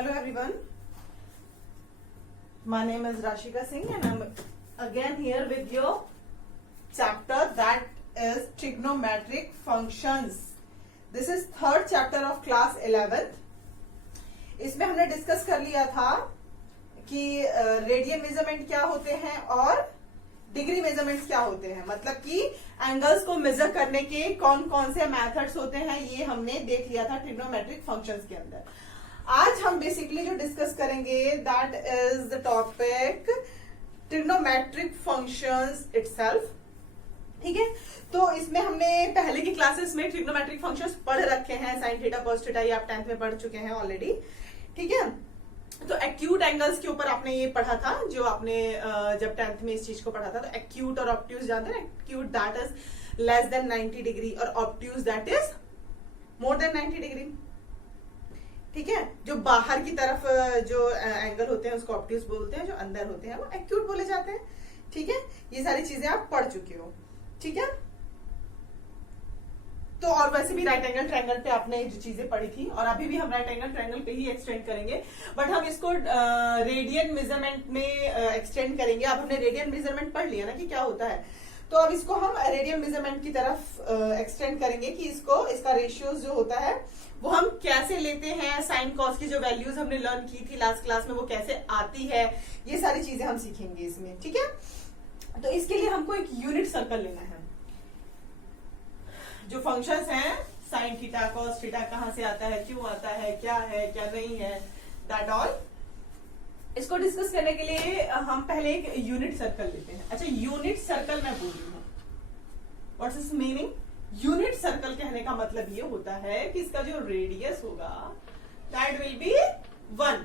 Hello everyone, my name is Rashika Singh and I'm again here with your chapter that is trigonometric functions. This is third chapter of class 11th. इसमें हमने discuss कर लिया था कि radian measurement क्या होते हैं और डिग्री मेजरमेंट क्या होते हैं, मतलब कि एंगल्स को मेजर करने के कौन कौन से मेथड्स होते हैं, ये हमने देख लिया था ट्रिग्नोमेट्रिक फंक्शंस के अंदर। आज हम बेसिकली जो डिस्कस करेंगे that is the topic trigonometric functions itself. ठीक है, तो इसमें हमने पहले की क्लासेस में ट्रिग्नोमेट्रिक फंक्शंस पढ़ रखे हैं, साइन थीटा कॉस थीटा, ये आप 10th में पढ़ चुके हैं ऑलरेडी। ठीक है, तो एक्यूट एंगल्स के ऊपर आपने ये पढ़ा था, जो आपने जब 10th में इस चीज को पढ़ा था। तो एक्यूट और ऑब्ट्यूज जानते हैं, acute that is less than 90 degree और obtuse that is more than 90 degree. ठीक है, जो बाहर की तरफ जो एंगल होते हैं उसको ऑब्ट्यूज बोलते हैं, जो अंदर होते हैं वो एक्यूट बोले जाते हैं। ठीक है, ये सारी चीजें आप पढ़ चुके हो। ठीक है, तो और वैसे भी राइट एंगल ट्रायंगल पे आपने जो चीजें पढ़ी थी, और अभी भी हम राइट एंगल ट्रायंगल पे ही एक्सटेंड करेंगे, बट हम इसको रेडियन मेजरमेंट में एक्सटेंड करेंगे। अब हमने रेडियन मेजरमेंट पढ़ लिया ना कि क्या होता है, तो अब इसको हम रेडियन मेजरमेंट की तरफ एक्सटेंड करेंगे कि इसका रेशियोज जो होता है वो हम कैसे लेते हैं, साइन कॉस की जो वैल्यूज हमने लर्न की थी लास्ट क्लास में वो कैसे आती है, ये सारी चीजें हम सीखेंगे इसमें। ठीक है, तो इसके लिए हमको एक यूनिट सर्कल लेना है। जो फंक्शंस हैं साइन थीटा कॉस थीटा कहां से आता है, क्यों आता है, क्या नहीं है, दैट ऑल, इसको डिस्कस करने के लिए हम पहले एक यूनिट सर्कल लेते हैं। अच्छा, यूनिट सर्कल मैं बोल रही हूं, what's it's meaning? Unit circle कहने का मतलब ये होता है कि इसका जो रेडियस होगा दैट विल बी 1,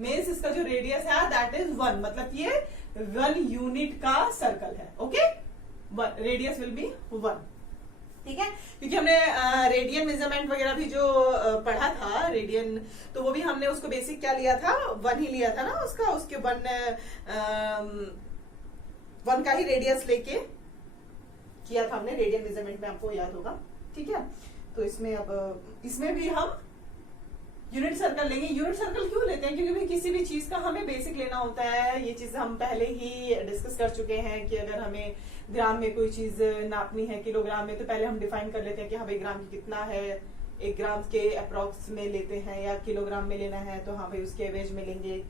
मीन्स इसका जो रेडियस है दैट इज 1, मतलब ये 1 यूनिट का सर्कल है। Okay, radius will be 1। ठीक है, क्योंकि हमने रेडियन मेजरमेंट वगैरह भी जो पढ़ा था रेडियन, तो वो भी हमने उसको बेसिक क्या लिया था, 1 ही लिया था ना उसका, उसके 1 का ही रेडियस लेके किया था हमने रेडियन मेजरमेंट में, आपको याद होगा। ठीक है, तो इसमें भी हम यूनिट सर्कल लेंगे। यूनिट सर्कल क्यों लेते हैं? क्योंकि भाई किसी भी चीज का हमें बेसिक लेना होता है। ये चीज हम पहले ही डिस्कस कर चुके हैं कि अगर हमें ग्राम में कोई चीज नापनी है किलोग्राम में, तो पहले हम डिफाइन कर लेते हैं कि हाँ भाई ग्राम की कितना है, 1 ग्राम के अप्रोक्स में लेते हैं, या किलोग्राम में लेना है तो हाँ भाई उसके एवरेज में लेंगे,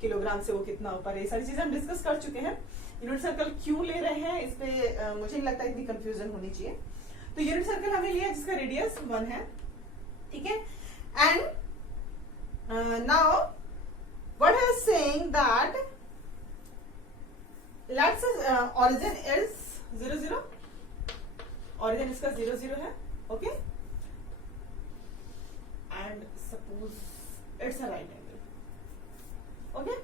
किलोग्राम से वो कितना ऊपर है, ये सारी चीजें हम डिस्कस कर चुके हैं। यूनिट सर्कल क्यों ले रहे हैं इस पे मुझे नहीं लगता इतनी कंफ्यूजन होनी चाहिए। तो यूनिट सर्कल हमने लिया जिसका रेडियस 1 है। ठीक है, and now what I am saying that let's origin is 0 0, origin इसका 0 0 है। Okay, and suppose it's a right angle. Okay,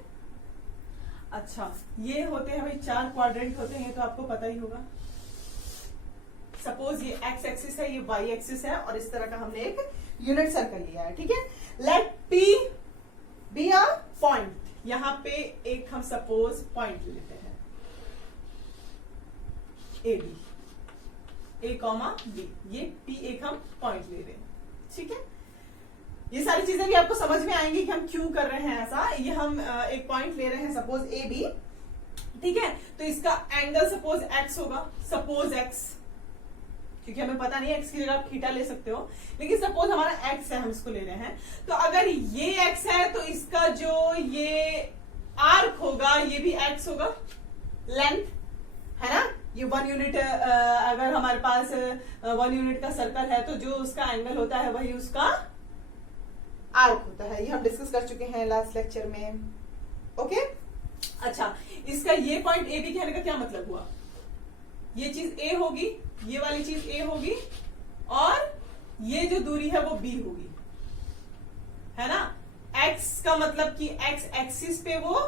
अच्छा, ये होते हैं भाई 4 क्वाड्रेंट होते हैं, ये तो आपको पता ही होगा। सपोज ये एक्स एक्सिस है, ये वाई एक्सिस है, और इस तरह का हमने एक यूनिट सर्कल लिया है। ठीक है, let P be a point, यहां पे एक हम सपोज पॉइंट लेते हैं A B, A comma B, ये पी एक हम पॉइंट ले रहे हैं। ठीक है, ये सारी चीजें भी आपको समझ में आएंगी कि हम क्यों कर रहे हैं ऐसा। ये हम एक पॉइंट ले रहे हैं सपोज ए बी। ठीक है, तो इसका एंगल सपोज एक्स होगा, सपोज एक्स, क्योंकि हमें पता नहीं है, एक्स की जगह आप थीटा ले सकते हो, लेकिन सपोज हमारा एक्स है, हम इसको ले रहे हैं। तो अगर ये एक्स है तो इसका जो ये आर्क होगा ये भी एक्स होगा, लेंथ है ना। ये 1 यूनिट अगर हमारे पास 1 यूनिट का सर्कल है तो जो उसका एंगल होता है वही उसका आर्क होता है। ये हम डिस्कस कर चुके हैं लास्ट लेक्चर में। ओके, अच्छा, इसका ये पॉइंट ए बी कहने का क्या मतलब हुआ? ये चीज ए होगी, ये वाली चीज ए होगी, और ये जो दूरी है वो बी होगी, है ना। एक्स का मतलब कि एक्स एक्सिस पे वो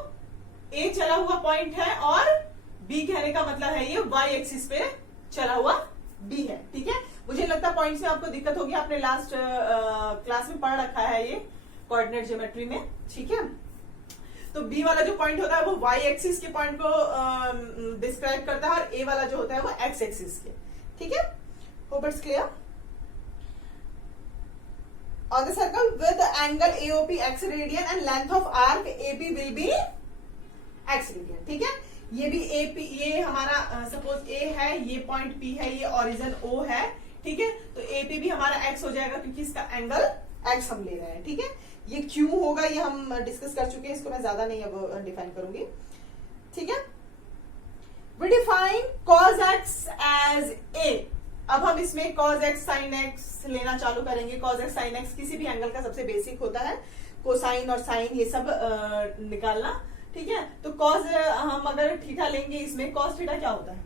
ए चला हुआ पॉइंट है, और बी कहने का मतलब है ये वाई एक्सिस पे चला हुआ बी है। ठीक है, मुझे लगता है पॉइंट्स में आपको दिक्कत होगी, आपने लास्ट क्लास में पढ़ रखा है ये कोऑर्डिनेट ज्योमेट्री में। ठीक है, तो बी वाला जो पॉइंट होता है वो वाई एक्सिस के पॉइंट को डिस्क्राइब करता है, और ए वाला जो होता है वो एक्स एक्सिस के। ठीक है, hope it's clear. On the circle with the angle AOP x radian and length of arc AB will be x radian. ठीक है, ये भी एपी, ये हमारा सपोज ए है, ये पॉइंट पी है, ये ओरिजिन ओ है। ठीक है, तो एपी भी हमारा एक्स हो जाएगा क्योंकि इसका एंगल एक्स हम ले रहे हैं। ठीक है, ये क्यू होगा, ये हम डिस्कस कर चुके हैं, इसको मैं ज्यादा नहीं अब डिफाइन करूंगी। ठीक है, we define cos x as a। अब हम इसमें cos x sin x लेना चालू करेंगे। cos x sin x किसी भी एंगल का सबसे बेसिक होता है, कोसाइन और साइन ये सब निकालना। ठीक है, तो cos हम अगर थीटा लेंगे, इसमें cos थीटा क्या होता है?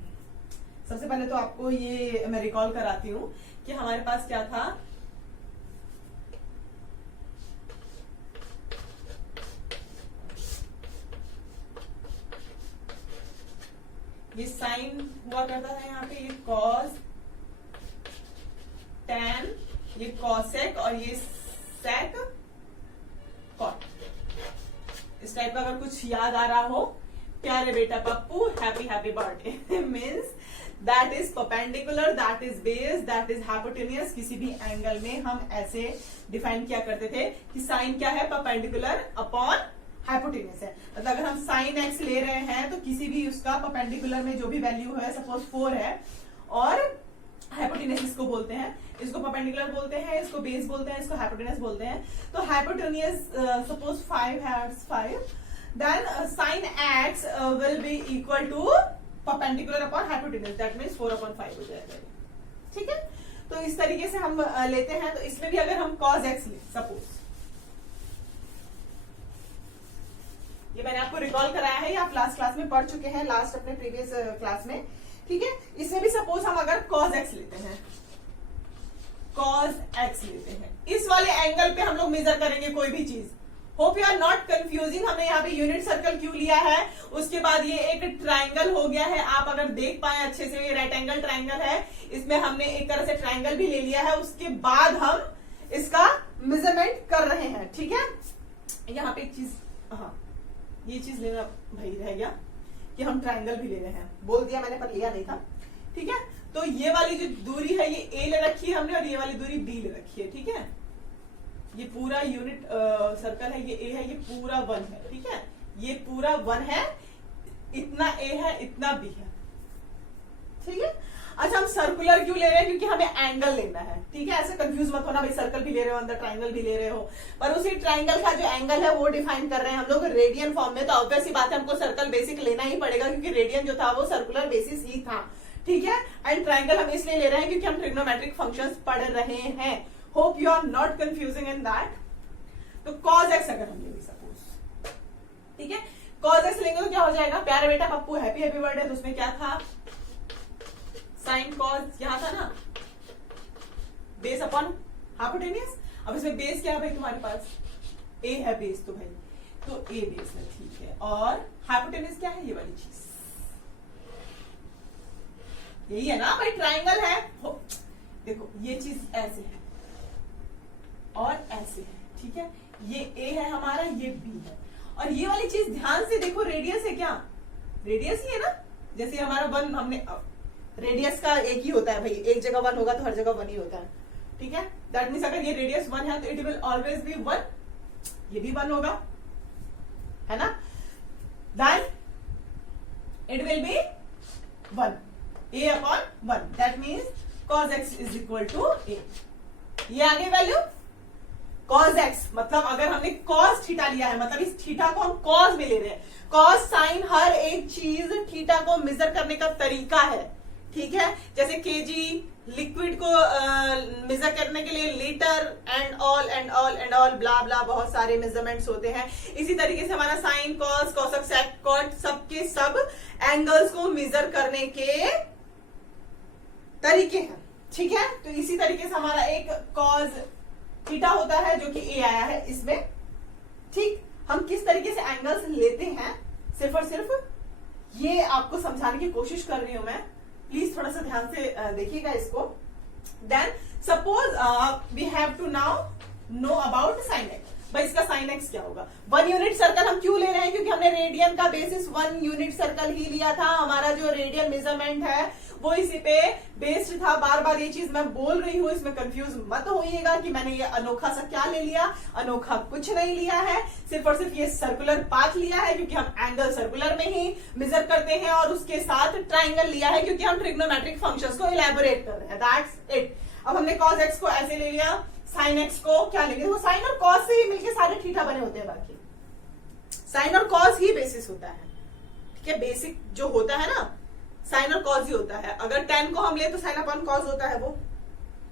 सबसे पहले तो आपको ये मैं रिकॉल कराती हूं कि हमारे पास क्या था, ये साइन हुआ करता था यहाँ पे, ये कॉस टैन, ये कॉसेक और ये सेक कॉट। इस टाइप का अगर कुछ याद आ रहा हो, प्यारे बेटा Pappu happy happy birthday means that is perpendicular, that is base, that is hypotenuse. किसी भी एंगल में हम ऐसे डिफाइन किया करते थे कि साइन क्या है, परपेंडिकुलर अपॉन हाइपोटेनियस है। मतलब अगर हम साइन एक्स ले रहे हैं तो किसी भी उसका परपेंडिकुलर में जो भी वैल्यू है, सपोज 4 है और हाइपोटेनियस इसको बोलते हैं, इसको परपेंडिकुलर बोलते हैं, इसको बेस बोलते हैं, इसको हाइपोटेनियस बोलते हैं। तो हाइपोटेनियस सपोज 5 है, 5 then sine x will be equal to perpendicular upon hypotenuse, that means 4/5 हो जाएगा। ठीक है, तो इस तरीके से हम लेते हैं। तो इसमें भी अगर हम कॉस एक्स ले, सपोज ये मैंने आपको रिकॉल कराया है, ये आप लास्ट क्लास में पढ़ चुके हैं, लास्ट अपने प्रीवियस क्लास में। ठीक है, इसमें भी सपोज हम अगर cos x लेते हैं, cos x लेते हैं, इस वाले एंगल पे हम लोग मेजर करेंगे कोई भी चीज। Hope you are not confusing. हमने यहाँ पे यूनिट सर्कल क्यों लिया है, उसके बाद ये एक ट्राइंगल हो गया है, आप अगर देख पाए अच्छे से, ये राइट एंगल ट्राइंगल है, इसमें हमने एक तरह से ट्राइंगल भी ले लिया है, उसके बाद हम इसका मेजरमेंट कर रहे हैं। ठीक है, यहाँ पे एक चीज, हाँ ये चीज लेना भाई रह गया कि हम ट्राइंगल भी ले रहे हैं, बोल दिया मैंने पर लिया नहीं था। ठीक है, तो ये वाली जो दूरी है ये ए ले रखी है हमने और ये वाली दूरी बी ले रखी है। ठीक है, ये पूरा यूनिट सर्कल है, ये ए है, ये पूरा 1 है। ठीक है, ये पूरा 1 है, इतना ए है, इतना बी है। ठीक है, अच्छा हम सर्कुलर क्यों ले रहे हैं, क्योंकि हमें एंगल लेना है। ठीक है, ऐसे कंफ्यूज मत होना भाई, सर्कल भी ले रहे हो अंदर, ट्राइंगल भी ले रहे हो, पर उसी ट्राइंगल का जो एंगल है वो डिफाइन कर रहे हैं हम लोग रेडियन फॉर्म में। तो ऑब्वियस ही बात है, हमको सर्कल बेसिक लेना ही पड़ेगा क्योंकि रेडियन जो था वो सर्कुलर बेसिस ही था। ठीक है, एंड ट्राइंगल हम इसलिए ले रहे हैं क्योंकि हम ट्रिग्नोमेट्रिक फंक्शंस पढ़ रहे हैं। Hope you are not confusing in that. तो cos x अगर हम लेंगे सपोज, ठीक है, cos x लेंगे तो क्या हो जाएगा, प्यारे बेटा पप्पू हैप्पी हैप्पी बर्थडे। तो उसमें क्या था, साइन कॉस, यहां था ना बेस अपॉन हाइपोटेनियस। अब इसमें बेस क्या है भाई तुम्हारे पास, ए है बेस, तो भाई तो ए बेस है। ठीक है, और हाइपोटेनियस क्या है, ये वाली चीज, यही है ना भाई, ट्राइंगल है। देखो ये चीज ऐसे है और ऐसे है। ठीक है, ये ए है हमारा, ये बी है, और ये वाली चीज ध्यान से देखो, रेडियस है क्या, रेडियस ही है ना। जैसे हमारा 1, हमने रेडियस का एक ही होता है भाई, एक जगह 1 होगा तो हर जगह 1 ही होता है। ठीक है, दैट मीन्स अगर ये रेडियस 1 है तो इट विल ऑलवेज बी 1, ये भी 1 होगा, है ना। Then it will be 1, a upon 1, that means cos x is equal to a। ये आ गई वैल्यू cos x, मतलब अगर हमने cos थीटा लिया है, मतलब इस थीटा को हम cos में ले रहे हैं। cos साइन हर एक चीज थीटा को मेजर करने का तरीका है। ठीक है, जैसे केजी लिक्विड को मेजर करने के लिए litre and all and all and all blah blah, बहुत सारे मेजरमेंट्स होते हैं। इसी तरीके से हमारा sine cos cosec sec cot सबके सब एंगल्स को मेजर करने के तरीके हैं। ठीक है, तो इसी तरीके से हमारा एक कॉस थीटा होता है जो कि ए आया है इसमें। ठीक, हम किस तरीके से एंगल्स लेते हैं सिर्फ और सिर्फ ये आपको समझाने की कोशिश कर रही हूं मैं, प्लीज थोड़ा सा ध्यान से देखिएगा इसको। Then suppose we have to now know about sine x. भाई इसका साइन एक्स क्या होगा? 1 यूनिट सर्कल हम क्यों ले रहे हैं? क्योंकि हमने रेडियन का बेसिस 1 यूनिट सर्कल ही लिया था। हमारा जो रेडियन मेजरमेंट है वो इसी पे बेस्ड था। बार बार ये चीज मैं बोल रही हूं, इसमें कंफ्यूज मत होइएगा कि मैंने ये अनोखा सा क्या ले लिया। अनोखा कुछ नहीं लिया है, सिर्फ और सिर्फ ये सर्कुलर पाथ लिया है क्योंकि हम एंगल सर्कुलर में ही मेजर करते हैं, और उसके साथ ट्राइंगल लिया है क्योंकि हम ट्रिग्नोमेट्रिक फंक्शंस को इलेबोरेट कर रहे हैं। That's it. अब हमने कॉस एक्स को ऐसे ले लिया, साइन एक्स को क्या लेंगे? वो साइन और कॉस से ही मिलके सारे थीटा बने होते हैं। बाकी साइन और कॉस ही बेसिस होता है, ठीक है? बेसिक जो होता है ना, साइन और कॉस ही होता है। अगर tan को हम ले तो साइन अपॉन कॉस होता है वो,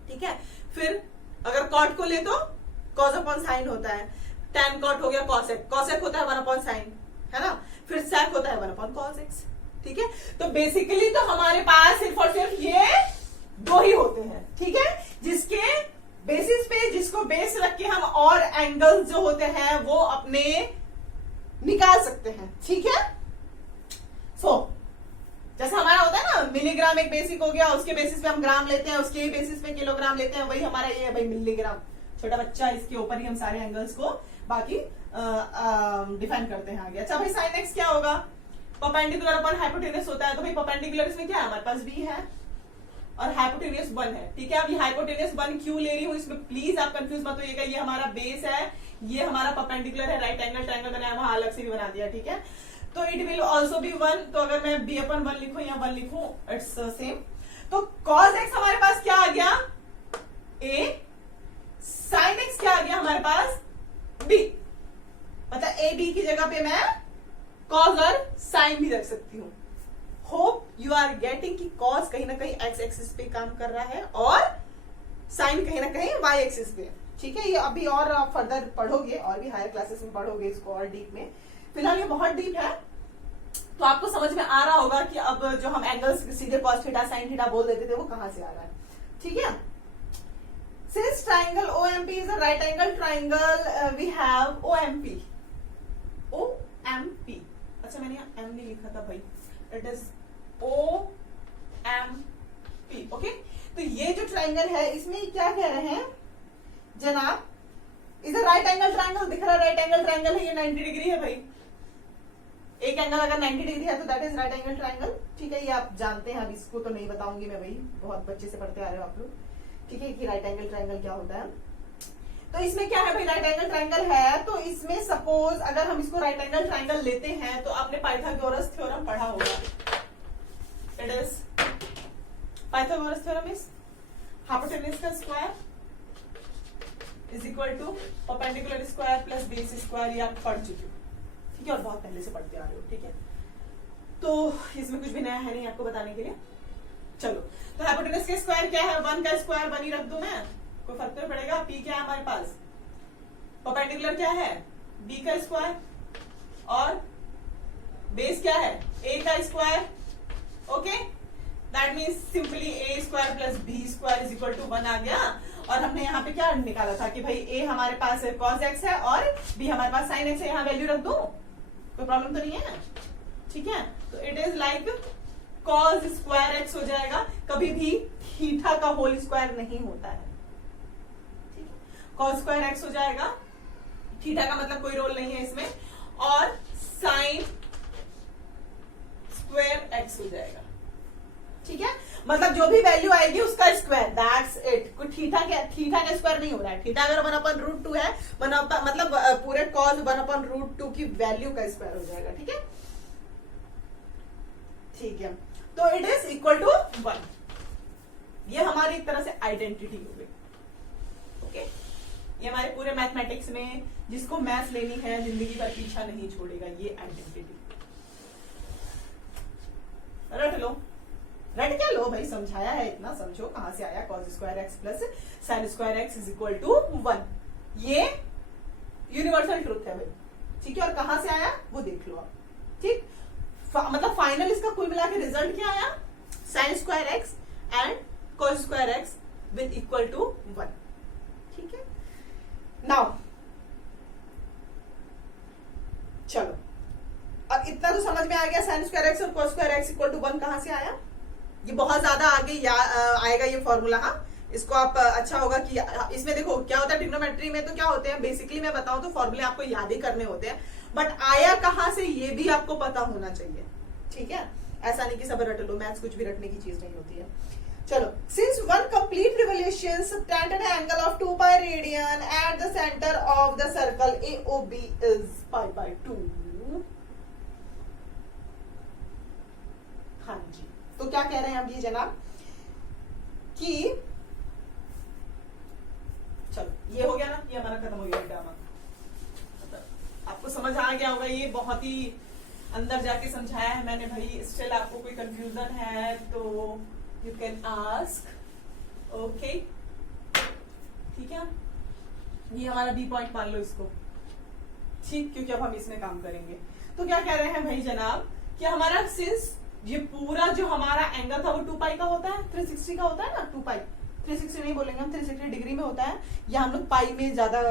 ठीक है? फिर अगर कॉट को ले तो कॉस अपॉन साइन होता है। tan कॉट हो गया कॉसेक, कॉसेक होता है 1 अपॉन साइन, है ना? फिर sec होता है 1 अपॉन कॉस एक्स, ठीक है? तो बेसिकली तो हमारे पास सिर्फ और सिर्फ ये दो ही होते हैं, ठीक है? जिसके बेसिस पे, जिसको बेस रख के हम और एंगल्स जो होते हैं वो अपने निकाल सकते हैं, ठीक है? जैसे हमारा होता है ना मिलीग्राम एक बेसिक हो गया, उसके बेसिस पे हम ग्राम लेते हैं, उसके बेसिस पे किलोग्राम लेते हैं, वही हमारा ये है भाई मिलीग्राम। छोटा बच्चा, इसके ऊपर ही हम सारे एंगल्स को बाकी डिफाइन करते हैं आगे। अच्छा भाई साइन एक्स क्या होगा? परपेंडिकुलर अपन हाइपोटेन्यूस होता है, तो भाई परपेंडिकुलर इसमें क्या है? हमारे पास बी है और हाइपोटेन्यूस 1 है, ठीक है? अब ये हाइपोटेन्यूस 1 क्यों ले रही हूँ इसमें प्लीज आप कंफ्यूज मत होइएगा। ये हमारा बेस है, ये हमारा परपेंडिकुलर है, राइट एंगल ट्रायंगल बनाया, वहां अलग से भी बना दिया, ठीक है? तो इट विल ऑल्सो बी 1। तो अगर मैं b अपन 1 लिखूं या 1 लिखूं, इट्स सेम। तो cos x हमारे पास क्या आ गया? a। sin x क्या आ गया हमारे पास? b। मतलब a b की जगह पे मैं cos और sin भी रख सकती हूँ। होप यू आर गेटिंग कि cos कहीं ना कहीं x एक्सिस पे काम कर रहा है और sin कहीं ना कहीं y एक्सिस पे, ठीक है? ये अभी और फर्दर पढ़ोगे, और भी हायर क्लासेस में पढ़ोगे इसको और डीप में। फिलहाल ये बहुत डीप है, तो आपको समझ में आ रहा होगा कि अब जो हम एंगल्स सीधे cos थीटा sin थीटा बोल देते थे वो कहां से आ रहा है, ठीक है? Since triangle OMP is a right angle triangle, we have OMP. OMP. अच्छा मैंने यहाँ M नहीं लिखा था भाई, it is OMP, ओके? तो ये जो ट्राइंगल है इसमें क्या कह रहे हैं जनाब? इधर राइट एंगल ट्राइंगल दिख रहा है, राइट एंगल ट्राइंगल है, ये 90 डिग्री है भाई। एक एंगल अगर 90 डिग्री है तो that is right angle triangle, ठीक है? ये आप जानते हैं, अब इसको तो नहीं बताऊंगी मैं भाई, बहुत बच्चे से पढ़ते आ रहे हो आप लोग, ठीक है? कि राइट एंगल ट्राइंगल क्या होता है। तो इसमें क्या है भाई? राइट एंगल ट्राइंगल है, तो इसमें सपोज अगर हम इसको राइट एंगल ट्राइंगल लेते हैं तो आपने पाइथागोरस थ्योरम पढ़ा होगा। It is Pythagoras theorem is hypotenuse का square is equal to perpendicular square plus base square. ये आप पढ़ चुके हो, ठीक है? और बहुत पहले से पढ़ते आ रहे हो, ठीक है? तो इसमें कुछ भी नया है नहीं आपको बताने के लिए। चलो, तो हाइपोटेन्यूज का स्क्वायर क्या है? 1 का स्क्वायर 1 ही रख दूं मैं, कोई फर्क नहीं पड़ेगा। पी क्या है हमारे पास? परपेंडिकुलर क्या है? बी का स्क्वायर, और बेस क्या है? ए का square, okay? That means simply A square plus B square is equal to 1 आ गया। और हमने यहाँ पे क्या निकाला था कि भाई ए हमारे पास cos x है और बी हमारे पास sin x है, यहाँ वैल्यू रख दो, कोई प्रॉब्लम तो नहीं है, ठीक है? तो it is like cos square x हो जाएगा। कभी भी थीटा का होल स्क्वायर नहीं होता है, ठीक है? cos स्क्वायर x हो जाएगा, थीटा का मतलब कोई रोल नहीं है इसमें, और sin स्क्वायर x हो जाएगा, ठीक है? मतलब जो भी वैल्यू आएगी उसका स्क्वायर, दैट्स इट। कोई थीटा का स्क्वायर नहीं हो रहा है। थीटा अगर 1/√2 है, मतलब पूरे cos 1/√2 की वैल्यू का स्क्वायर हो जाएगा, ठीक है? ठीक है, तो इट इज इक्वल टू 1। ये हमारी एक तरह से आइडेंटिटी हो गई, ओके? ये हमारे पूरे मैथमेटिक्स में जिसको मैथ लेनी है जिंदगी भर पीछा नहीं छोड़ेगा, ये आइडेंटिटी रट लो। रट क्या लो भाई, समझाया है इतना, समझो कहां से आया cos square x plus sin square x is equal to 1। ये यूनिवर्सल ट्रूथ है भाई, ठीक है? और कहां से आया वो देख लो आप, ठीक? मतलब फाइनल इसका कुल मिला के रिजल्ट क्या आया? sin square x and cos square x with equal to 1, ठीक है? नाउ चलो, अब इतना तो समझ में आ गया, sin स्क्वायर एक्स और cos square x equal to 1 कहां से आया। ये बहुत ज्यादा आगे आएगा ये फॉर्मूला, हाँ? इसको आप अच्छा होगा कि इसमें देखो क्या होता है ट्रिग्नोमेट्री में, तो क्या होते हैं बेसिकली मैं बताऊं तो फॉर्मूले आपको याद ही करने होते हैं, बट आया कहां से ये भी आपको पता होना चाहिए, ठीक है। ऐसा नहीं कि सब रट लो, मैथ्स कुछ भी रटने की चीज नहीं होती है। चलो, since one complete revolution subtend an angle of 2 pi radian at the center of the circle AOB is pi by 2। हाँ जी, तो क्या कह रहे हैं अब ये जनाब कि चलो ये हो गया ना, ये हमारा खत्म हो गया ड्रामा। आपको समझ आ गया होगा, ये बहुत ही अंदर जाके समझाया है मैंने भाई। स्टिल आपको कोई कंफ्यूजन है तो यू कैन आस्क, ओके ठीक है। ये हमारा बी पॉइंट मान लो इसको, ठीक, क्योंकि अब हम इसमें काम करेंगे। तो क्या कह रहे हैं भाई जनाब कि हमारा सिंस ये पूरा जो हमारा एंगल था वो 2 पाई का होता है, 360 का होता है ना, 2 पाई, 360 नहीं बोलेंगे हम, 360 डिग्री में होता है, या हम लोग पाई में ज्यादा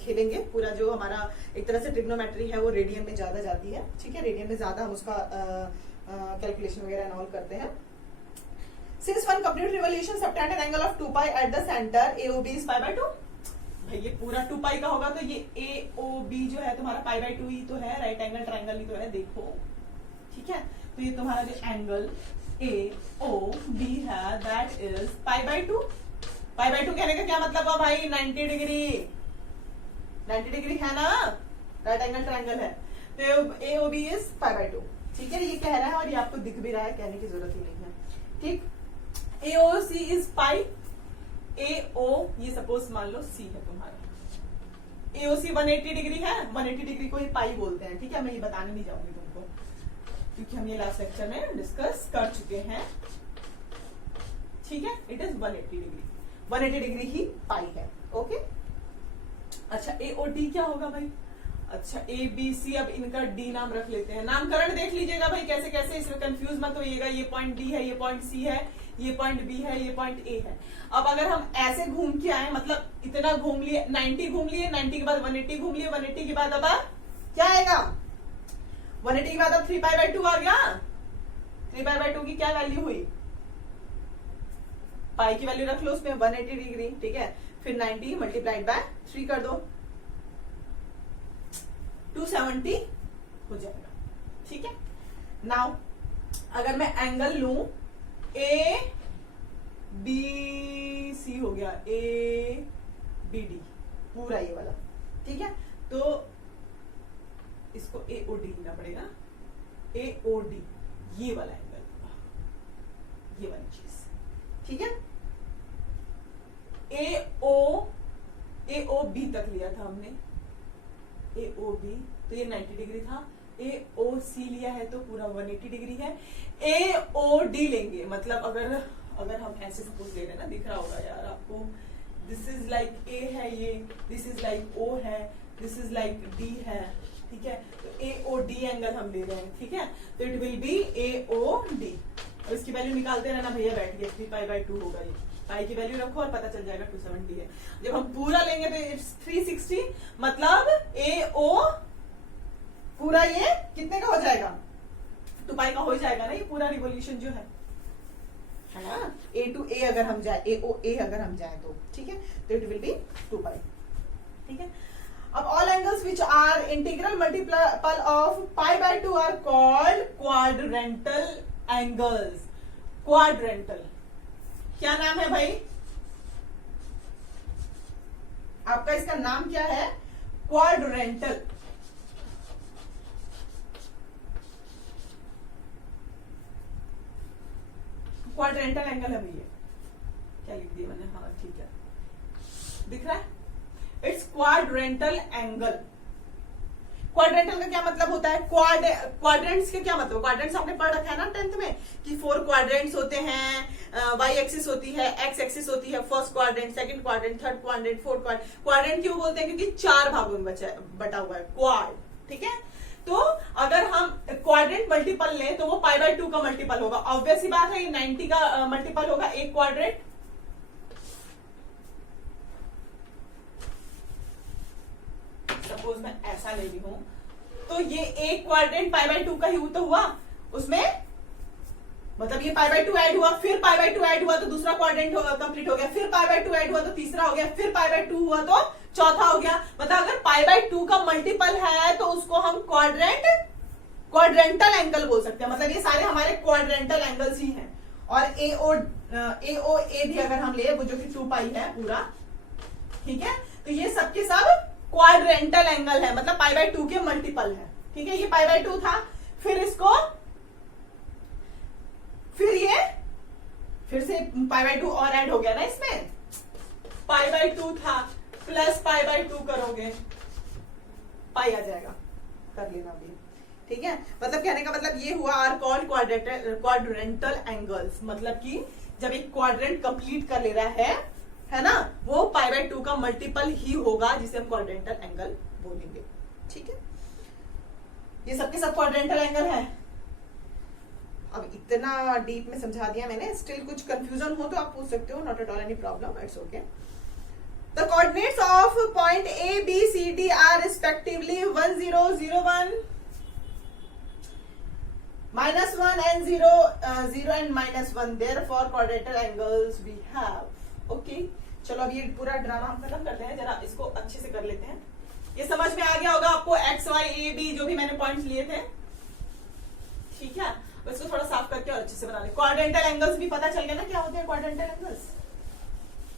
खेलेंगे। पूरा जो हमारा एक तरह से ट्रिग्नोमेट्री है वो रेडियन में ज्यादा जाती है, ठीक है, रेडियन में ज्यादा हम उसका कैलकुलेशन वगैरह एंड ऑल करते हैं। Since one complete revolution subtend an angle of 2 pi at the center, AOB is pi by 2। भाई ये पूरा 2 पाई का होगा तो ये AOB जो है तुम्हारा pi by 2 ही तो है, राइट एंगल ट्राइंगल ही तो है, देखो ठीक है। तो ये तुम्हारा जो एंगल AOB है that is pi by 2। pi by 2 कहने का क्या मतलब है भाई, 90 डिग्री, 90 डिग्री है ना, राइट एंगल ट्राइंगल है, तो AOB इज pi by 2, ठीक है। ये कह रहा है और ये आपको दिख भी रहा है, कहने की जरूरत ही नहीं है, ठीक। AOC इज पाई, AO ये सपोज मान लो C है तुम्हारा, AOC 180 डिग्री है, 180 डिग्री को ही पाई बोलते हैं, ठीक है। मैं ये बताने नहीं जाऊंगी तुमको, क्योंकि हम ये लास्ट लेक्चर में डिस्कस कर चुके हैं, ठीक है। इट इज 180 डिग्री, 180 डिग्री ही पाई है, ओके। अच्छा AOD क्या होगा भाई, अच्छा ABC, अब इनका D नाम रख लेते हैं, नामकरण देख लीजिएगा भाई कैसे कैसे, इसमें कंफ्यूज मत होइएगा। ये पॉइंट D है, ये पॉइंट C है, ये पॉइंट B है, ये पॉइंट A है। अब अगर हम ऐसे घूम के आए, मतलब इतना घूम लिए, 90 घूम लिए, 90 के बाद 180 घूम लिए, 180 के बाद अब क्या आएगा, 180 के बाद अब 3 पाई बाई 2 आ गया। 3 पाई बाई 2 की क्या वैल्यू हुई, पाई की वैल्यू रख लो उसमें 180 डिग्री, ठीक है। फिर 90 मल्टीप्लाइड बाय 3 कर दो, 270 हो जाएगा, ठीक है। नाउ अगर मैं एंगल लू ABC हो गया, ABD पूरा ये वाला, ठीक है। तो इसको AOD लिखना पड़ेगा, AOD ये वाला एंगल, ये वाली चीज, ठीक है। AOB तक लिया था हमने, AOB तो ये 90 डिग्री था, AOC लिया है तो पूरा 180 डिग्री है। AOD लेंगे, मतलब अगर हम ऐसे सपोज ले रहे हैं ना, दिख रहा होगा यार आपको, दिस इज लाइक A है ये, दिस इज लाइक O है, दिस इज लाइक D है, ठीक है। तो AOD एंगल हम ले रहे हैं, ठीक है। तो इट विल बी AOD, और इसकी वैल्यू निकालते रहना भैया, बैठ गया 3 पाई बाई 2 होगा, ये पाई की वैल्यू रखो और पता चल जाएगा 270 है। जब हम पूरा लेंगे तो इट्स 360, मतलब AO पूरा ये कितने का हो जाएगा, 2 पाई का हो जाएगा ना, ये पूरा रिवोल्यूशन जो है ना, A to A अगर हम जाए, AOA अगर हम जाए तो, ठीक है। तो इट विल बी 2 पाई, ठीक है। अब all angles which are integral multiple of pi by 2 are called quadrantal angles. Quadrantal क्या नाम है भाई, आपका इसका नाम क्या है, क्वाड्रेंटल। क्वाड्रेंटल एंगल है भैया, क्या लिख दिया मैंने, हाँ ठीक है, दिख रहा है, इट्स क्वाड्रेंटल एंगल। क्वाड्रेंटल का क्या मतलब होता है, क्वाड्रेंट्स के क्या मतलब, क्वाड्रेंट्स आपने पढ़ रखा है ना 10th में कि 4 क्वाड्रेंट्स होते हैं, y एक्सिस होती है, x एक्सिस होती है, first quadrant, second quadrant, third quadrant, fourth quadrant. Quadrant क्यों बोलते हैं, क्योंकि 4 भागों में बटा हुआ है क्वाड, ठीक है। तो अगर हम क्वाड्रेंट मल्टीपल लें तो वो पाई बाय 2 का मल्टीपल होगा, ऑब्वियस ही बात है, ये 90 का मल्टीपल होगा एक क्वाड्रेंट। सपोज मैं ऐसा ले रही हूं तो ये एक क्वाड्रेंट पाई बाय 2 का ही तो हुआ, उसमें मतलब ये π/2 ऐड हुआ, फिर π/2 ऐड हुआ तो दूसरा क्वाड्रेंट कंप्लीट हो गया, फिर π/2 ऐड हुआ तो तीसरा हो गया, फिर π/2 हुआ तो चौथा हो गया। मतलब अगर π/2 का मल्टीपल है तो उसको हम क्वाड्रेंटल एंगल बोल सकते हैं। मतलब ये सारे हमारे क्वाड्रेंटल एंगल्स ही हैं। और AOA भी अगर हम ले, वो जो कि 2π है पूरा, ठीक है, तो ये सबके सब क्वाड्रेंटल एंगल है, मतलब π/2 के मल्टीपल है। ठीक है, ये π/2 था, फिर इसको, फिर ये फिर से π/2 और ऐड हो गया ना इसमें, π/2 था प्लस π/2 करोगे, पाई आ जाएगा, कर लेना भी। ठीक है, मतलब कहने का मतलब ये हुआ आर कॉल्ड क्वाड्रेंटल एंगल्स। मतलब कि जब एक क्वाड्रेंट कंप्लीट कर ले रहा है ना, वो π/2 का मल्टीपल ही होगा, जिसे हम क्वाड्रेंटल एंगल बोलेंगे। ठीक है, ये सबके सब क्वाड्रेंटल एंगल है। अब इतना डीप में समझा दिया मैंने, स्टिल कुछ कंफ्यूजन हो तो आप पूछ सकते हो, not at all any problem, it's okay. The coordinates of point A B C D are respectively 1 0 0 1 -1 and 0 0 and -1, therefore quadrilateral angles we have। Okay, चलो अब ये पूरा ड्रामा हम खत्म करते हैं, जरा इसको अच्छे से कर लेते हैं। ये समझ में आ गया होगा आपको, एक्स वाई ए बी जो भी मैंने पॉइंट्स लिए थे। ठीक है, इसको थोड़ा साफ करके और अच्छे से बना ले। क्वाड्रेंटल एंगल्स भी पता चल गया ना, क्या होते हैं क्वाड्रेंटल एंगल्स,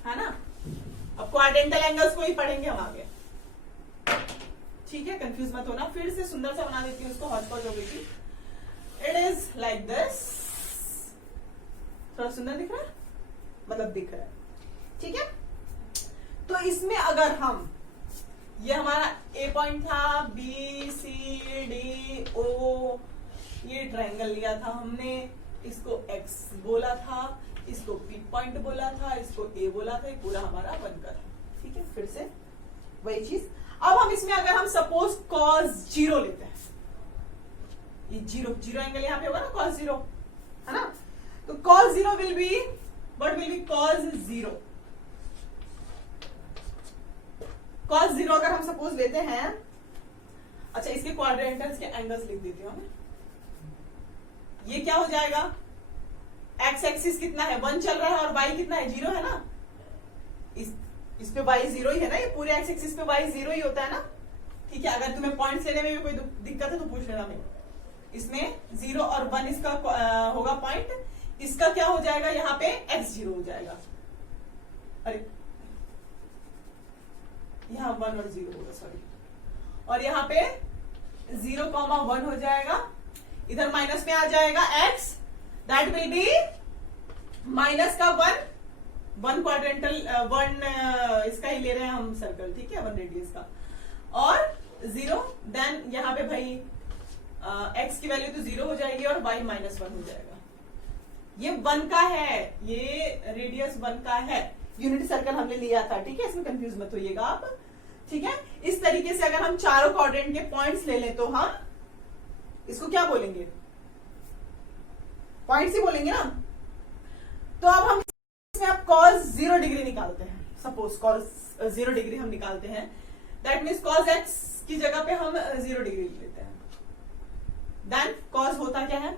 है ना। अब क्वाड्रेंटल एंगल्स को ही पढ़ेंगे हम आगे। ठीक है, कंफ्यूज मत होना। फिर से सुंदर सा बना देती हूँ इसको, हॉटपॉट हो गई थी। इट इज लाइक दिस, थोड़ा सुंदर दिख रहा है, मतलब दिख रहा है। ठीक है, तो इसमें अगर हम, ये हमारा ए पॉइंट था, बी सी डी ओ, ये ट्रायंगल लिया था हमने, इसको एक्स बोला था, इसको पी पॉइंट बोला था, इसको ए बोला था, ये पूरा हमारा बनकर था। ठीक है, फिर से वही चीज। अब हम इसमें अगर हम सपोज cos 0 लेते हैं, ये जीरो एंगल यहाँ पे होगा ना, cos 0, है ना, तो cos 0 will be, what will be cos 0। cos 0 अगर हम सपोज लेते हैं, अच्छा इसके क्वाड्रेंटल्स के एंगल्स लिख देती हूँ मैं। ये क्या हो जाएगा, एक्स एक्सिस कितना है 1 चल रहा है, और वाई कितना है 0 है ना, इस पे वाई 0 ही है ना, ये पूरे एक्स एक्सिस पे वाई 0 ही होता है ना। ठीक है, अगर तुम्हें पॉइंट्स लेने में भी कोई दिक्कत है तो पूछ लेना मैं। इसमें 0 और 1 इसका होगा पॉइंट, इसका क्या हो जाएगा, यहाँ पे x0 हो जाएगा, अरे यहाँ 1 और 0 होगा, सॉरी, और यहाँ पे 0,1 हो जाएगा, इधर माइनस में आ जाएगा x, that will B minus का 1 क्वाड्रेंटल 1 इसका ही ले रहे हैं हम सर्कल, ठीक है, 1 रेडियस का, और 0, देन यहाँ पे भाई x की वैल्यू तो 0 हो जाएगी और y -1 हो जाएगा। ये 1 का है, ये रेडियस 1 का है, यूनिट सर्कल हमने लिया था। ठीक है, इसमें कंफ्यूज मत होइएगा आप। ठीक है, इस तरीके से अगर हम चारों क्वाड्रेंट के पॉइंट्स ले लें तो हम इसको क्या बोलेंगे, पॉइंट्स ही बोलेंगे ना। तो अब हम इसमें आप cos 0 डिग्री निकालते हैं, सपोज cos 0 डिग्री हम निकालते हैं, दैट मीन्स cos x की जगह पे हम 0 डिग्री लेते हैं। देन cos होता क्या है,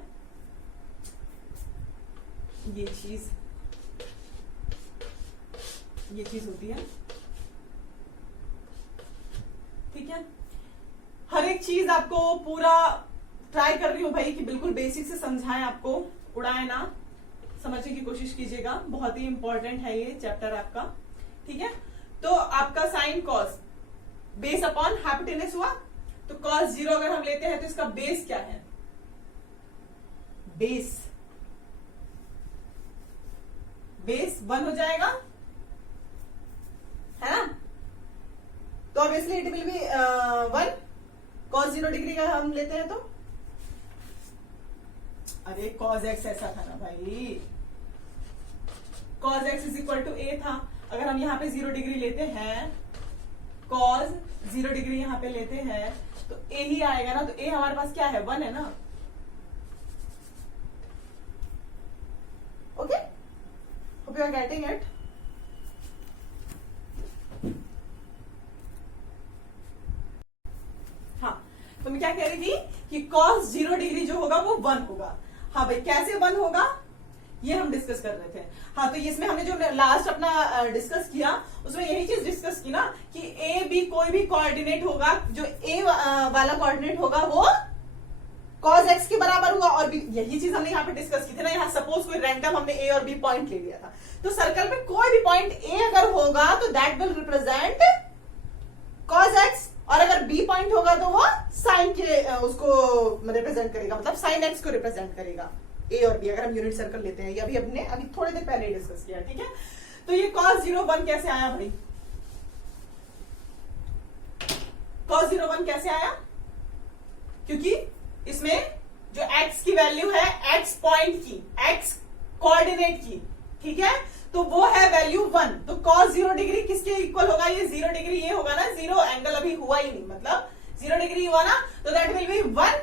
ये चीज होती है। ठीक है, हर एक चीज आपको पूरा ट्राई कर रही हूं भाई कि बिल्कुल बेसिक से समझाएं, आपको उड़ाए ना, समझने की कोशिश कीजिएगा। बहुत ही इंपॉर्टेंट है ये चैप्टर आपका। ठीक है, तो आपका sine cos base upon hypotenuse हुआ, तो cos 0 अगर हम लेते हैं तो इसका बेस क्या है, बेस 1 हो जाएगा, है ना। तो obviously it will be 1 cos 0 degree का हम लेते हैं तो, अरे cos x ऐसा था ना भाई, cos x = a था। अगर हम यहाँ पे 0 डिग्री लेते हैं, cos 0 डिग्री यहाँ पे लेते हैं तो a ही आएगा ना, तो a हमारे पास क्या है, 1 है ना। Okay, hope you are getting it. हाँ, तो मैं क्या कह रही थी कि cos 0 डिग्री जो होगा वो 1 होगा। हाँ भाई, कैसे 1 होगा ये हम डिस्कस कर रहे थे। हाँ, तो इसमें हमने जो लास्ट अपना डिस्कस किया उसमें यही चीज डिस्कस की ना कि ए बी कोई भी कोऑर्डिनेट होगा, जो ए वाला कोऑर्डिनेट होगा वो cos x के बराबर होगा, और भी यही चीज हमने यहाँ पे डिस्कस की थी ना। यहाँ सपोज कोई रैंडम हमने ए और बी पॉइंट ले लिया था, तो सर्कल पे कोई भी पॉइंट ए अगर होगा तो that will represent cos x, और अगर बी पॉइंट होगा तो वो साइन के उसको रिप्रेजेंट करेगा, मतलब साइन x को रिप्रेजेंट करेगा, ए और बी अगर हम यूनिट सर्कल लेते हैं। ये अभी थोड़ी देर पहले ही डिस्कस किया, ठीक है। तो ये cos 0 1 कैसे आया भाई? cos 0 1 कैसे आया? क्योंकि इसमें जो x की वैल्यू है x पॉइंट की, x कोऑर्डिनेट की, ठीक है, तो वो है वैल्यू 1। तो cos 0 डिग्री किसके इक्वल होगा? ये 0 डिग्री ये होगा ना, 0 एंगल अभी हुआ ही नहीं, मतलब 0 डिग्री हुआ ना, तो दैट विल बी 1,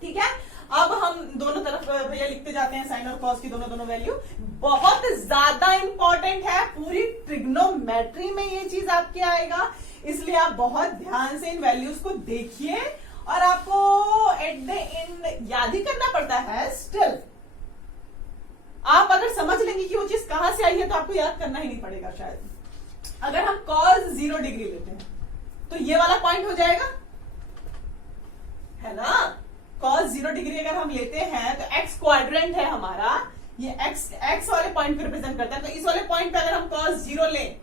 ठीक है। अब हम दोनों तरफ भैया लिखते जाते हैं साइन और कॉस की दोनों वैल्यू। बहुत ज्यादा इंपॉर्टेंट है, पूरी ट्रिग्नोमेट्री में ये चीज आपके आएगा, इसलिए आप बहुत ध्यान से इन वैल्यूज को देखिए, और आपको एट द एंड याद ही करना पड़ता है। स्टिल आप अगर समझ लेंगे कि वो चीज कहां से आई है तो आपको याद करना ही नहीं पड़ेगा शायद। अगर हम cos 0 डिग्री लेते हैं तो ये वाला पॉइंट हो जाएगा, है ना। cos 0 डिग्री अगर हम लेते हैं तो x क्वाड्रेंट है हमारा, ये x वाले पॉइंट को रिप्रेजेंट करता है, तो इस वाले पॉइंट पे अगर हम cos 0 लें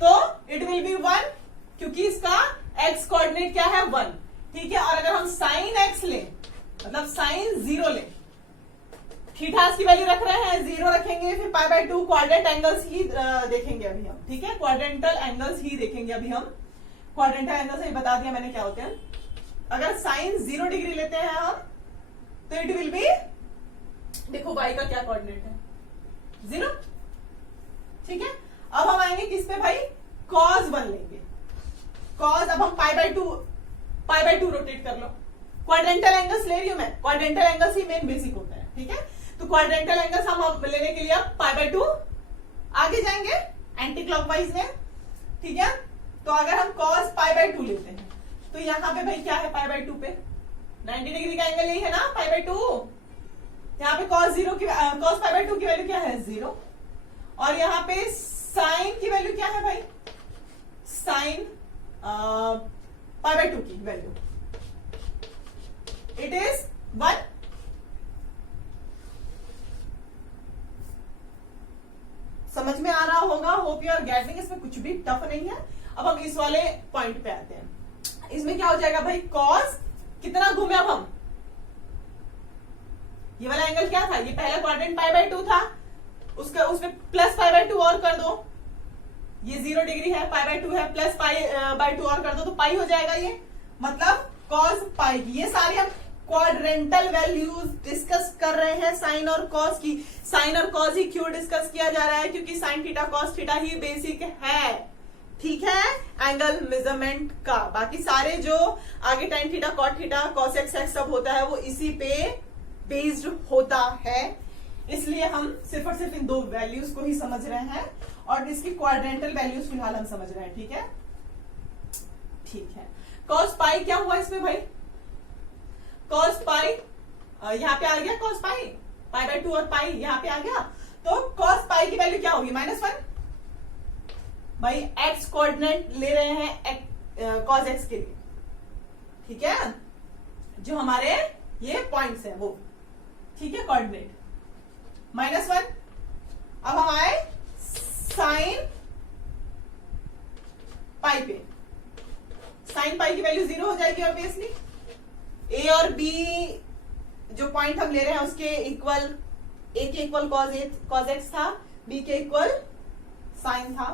तो इट विल बी 1, क्योंकि इसका x कोऑर्डिनेट क्या है 1, ठीक है। और अगर हम sin x लें, मतलब sin 0 लें, थीटास की वैल्यू रख रहे हैं 0 रखेंगे, फिर π/2 क्वाड्रेंट एंगल्स ही देखेंगे अभी हम, ठीक है, क्वाड्रेंटल एंगल्स ही देखेंगे अभी हम। क्वाड्रेंटल एंगल्स ही बता दिया मैंने क्या होते हैं। अगर sin 0 डिग्री लेते हैं हम तो इट विल बी, देखो y का क्या कोऑर्डिनेट है 0, ठीक है। अब हम आएंगे किस पे भाई? cos 1 लेंगे। cos, अब हम π/2 रोटेट कर लो, क्वाड्रेंटल एंगल्स ले रही हूं मैं, क्वाड्रेंटल एंगल्स ही मेन बेसिक होते हैं, ठीक है। तो क्वाड्रेंटल एंगल्स हम लेने के लिए अब π/2 आगे जाएंगे एंटी क्लॉकवाइज में, ठीक है। तो अगर हम cos π/2 लेते हैं तो यहाँ पे भाई क्या है π/2 पे? 90 डिग्री का एंगल यही है ना π/2। यहाँ पे cos π/2 की वैल्यू क्या है 0, और यहाँ पे साइन की वैल्यू क्या है भाई? साइन π/2 की वैल्यू इट इज 1। समझ में आ रहा होगा, होप यू आर गेटिंग, इसमें कुछ भी टफ नहीं है। अब हम इस वाले पॉइंट पे आते हैं, इसमें क्या हो जाएगा भाई? cos कितना घूमे अब हम? ये वाला एंगल क्या था? ये पहला क्वाड्रेंट π/2 था, उसमें प्लस π/2 और कर दो, ये 0 डिग्री है, π/2 है, प्लस π/2 और कर दो तो पाई हो जाएगा ये, मतलब cos पाई की। ये सारी हम क्वाड्रेंटल वैल्यूज डिस्कस कर रहे हैं साइन और कॉस की। साइन और कॉस ही क्यों डिस्कस किया जा रहा है? क्योंकि साइन थीटा कॉस थीटा ही बेसिक है, ठीक है, एंगल मेजरमेंट का। बाकी सारे जो आगे tan theta cot theta cos x सब होता है वो इसी पे बेस्ड होता है, इसलिए हम सिर्फ और सिर्फ इन दो वैल्यूज को ही समझ रहे हैं, और इसकी क्वाड्रेंटल वैल्यूज फिलहाल हम समझ रहे हैं, ठीक है, ठीक है। cos पाई क्या हुआ इसमें भाई? cos पाई यहाँ पे आ गया, cos पाई π/2 और पाई यहाँ पे आ गया, तो cos पाई की वैल्यू क्या होगी? -1। भाई x कोऑर्डिनेट ले रहे हैं cos x के लिए, ठीक है, जो हमारे ये पॉइंट्स हैं वो, ठीक है, कोऑर्डिनेट -1। अब हम आए साइन पाई पे, साइन पाई की वैल्यू 0 हो जाएगी ऑब्वियसली। ए और बी जो पॉइंट हम ले रहे हैं उसके इक्वल, ए के इक्वल cos x था, बी के इक्वल साइन था।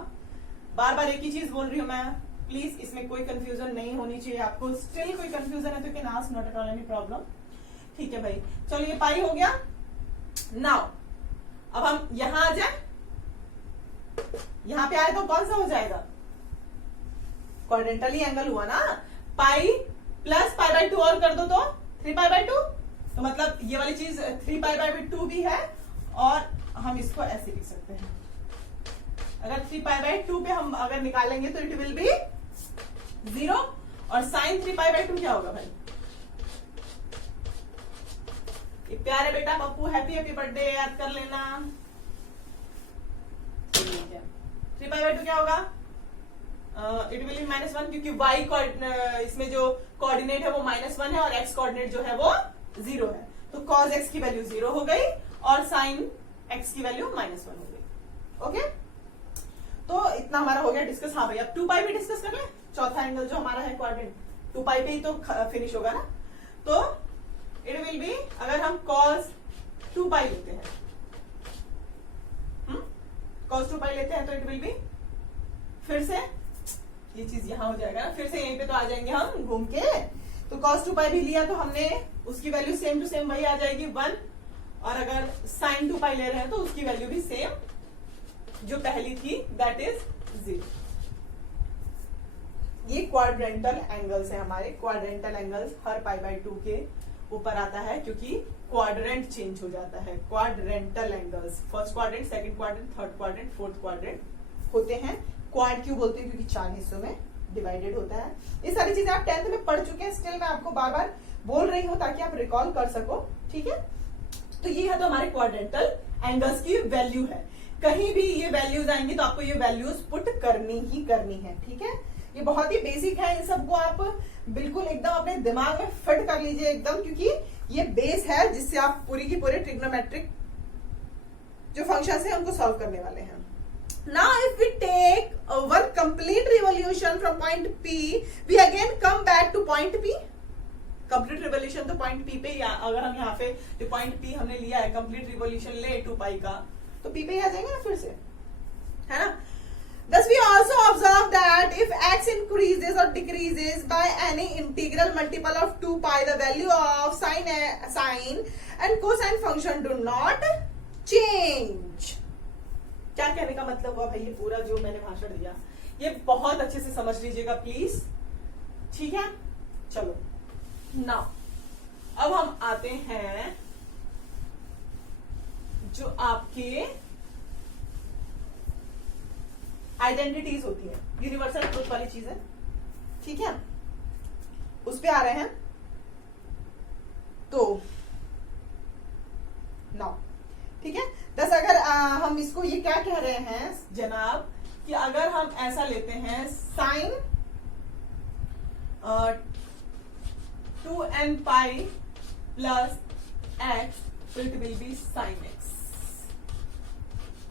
बार बार एक ही चीज बोल रही हूं मैं, प्लीज इसमें कोई कंफ्यूजन नहीं होनी चाहिए आपको। स्टिल कोई कंफ्यूजन है तो can ask, not at all any problem, ठीक है भाई। चलो ये पाई हो गया। नाउ अब हम यहां आ जाए, यहां पे आए तो कौन सा हो जाएगा? क्वाड्रेंटली एंगल हुआ ना, पाई प्लस π/2 और कर दो तो 3π/2, तो मतलब ये वाली चीज 3π/2 भी है, और हम इसको ऐसे लिख सकते हैं। अगर 3π/2 पे हम अगर निकालेंगे तो इट विल बी 0, और साइन 3π/2 क्या होगा भाई? ये प्यारे बेटा पप्पू हैप्पी हैप्पी बर्थडे याद कर लेना। 3π/2 क्या होगा? इट विल बी -1 क्योंकि y इसमें जो कोऑर्डिनेट है वो -1 है और x कोऑर्डिनेट जो है वो 0 है। तो cos x की वैल्यू 0 हो गई और sin x की वैल्यू -1 हो गई। ओके, तो इतना हमारा हो गया डिस्कस। हाँ भाई, अब 2π भी डिस्कस कर ले। चौथा एंगल जो हमारा है क्वाड्रेंट, 2π पे ही तो फिनिश होगा ना। तो इट विल बी, अगर हम cos 2π लेते हैं, cos 2π लेते हैं तो इट विल बी, फिर से ये चीज यहां हो जाएगा ना, फिर से यहीं पे तो आ जाएंगे हम घूम के। तो cos 2π भी लिया तो हमने उसकी वैल्यू सेम टू सेम वही आ जाएगी 1, और अगर sin 2π ले रहे हैं तो उसकी वैल्यू भी सेम जो पहली थी, दैट इज 0। ये क्वाड्रेंटल एंगल्स है हमारे। क्वाड्रेंटल एंगल्स हर π/2 के ऊपर आता है क्योंकि क्वाड्रेंट चेंज हो जाता है। Quadrantal angles first quadrant, second quadrant, third quadrant, fourth quadrant होते हैं। क्वाड क्यों बोलते हैं? क्योंकि 4 हिस्सों में डिवाइडेड होता है। ये सारी चीजें आप 10th में पढ़ चुके हैं, स्टिल मैं आपको बार बार बोल रही हूं ताकि आप रिकॉल कर सको। ठीक है, तो ये है तो हमारे क्वाड्रेंटल एंगल्स की वैल्यू है। कहीं भी ये वैल्यूज आएंगी तो आपको ये वैल्यूज पुट करनी ही करनी है। ठीक है, ये बहुत ही बेसिक है, इन सबको आप बिल्कुल एकदम अपने दिमाग में फिट कर लीजिए एकदम, क्योंकि ये बेस है जिससे आप पूरी की पूरी ट्रिग्नोमेट्रिक जो फंक्शंस है उनको सॉल्व करने वाले हैं। Now if we take one complete revolution from point P, we again come back to point P. Complete revolution तो point P पे, या अगर हम यहाँ पे जो point P हमने लिया है complete revolution ले 2π का, तो P पे ही आ जाएंगे ना फिर से, है ना। Thus we also observe that if x increases or decreases by any integral multiple of 2π, the value of sine and cosine function do not change. क्या कहने का मतलब हुआ भाई? ये पूरा जो मैंने भाषण दिया ये बहुत अच्छे से समझ लीजिएगा प्लीज। ठीक है, चलो नाउ अब हम आते हैं जो आपके आइडेंटिटीज होती है, यूनिवर्सल ट्रुथ वाली चीज है। ठीक है, उस पे आ रहे हैं। तो नाउ ठीक है, दस अगर हम इसको ये क्या कह रहे हैं जनाब कि अगर हम ऐसा लेते हैं साइन 2nπ प्लस x, तो it will be sine x।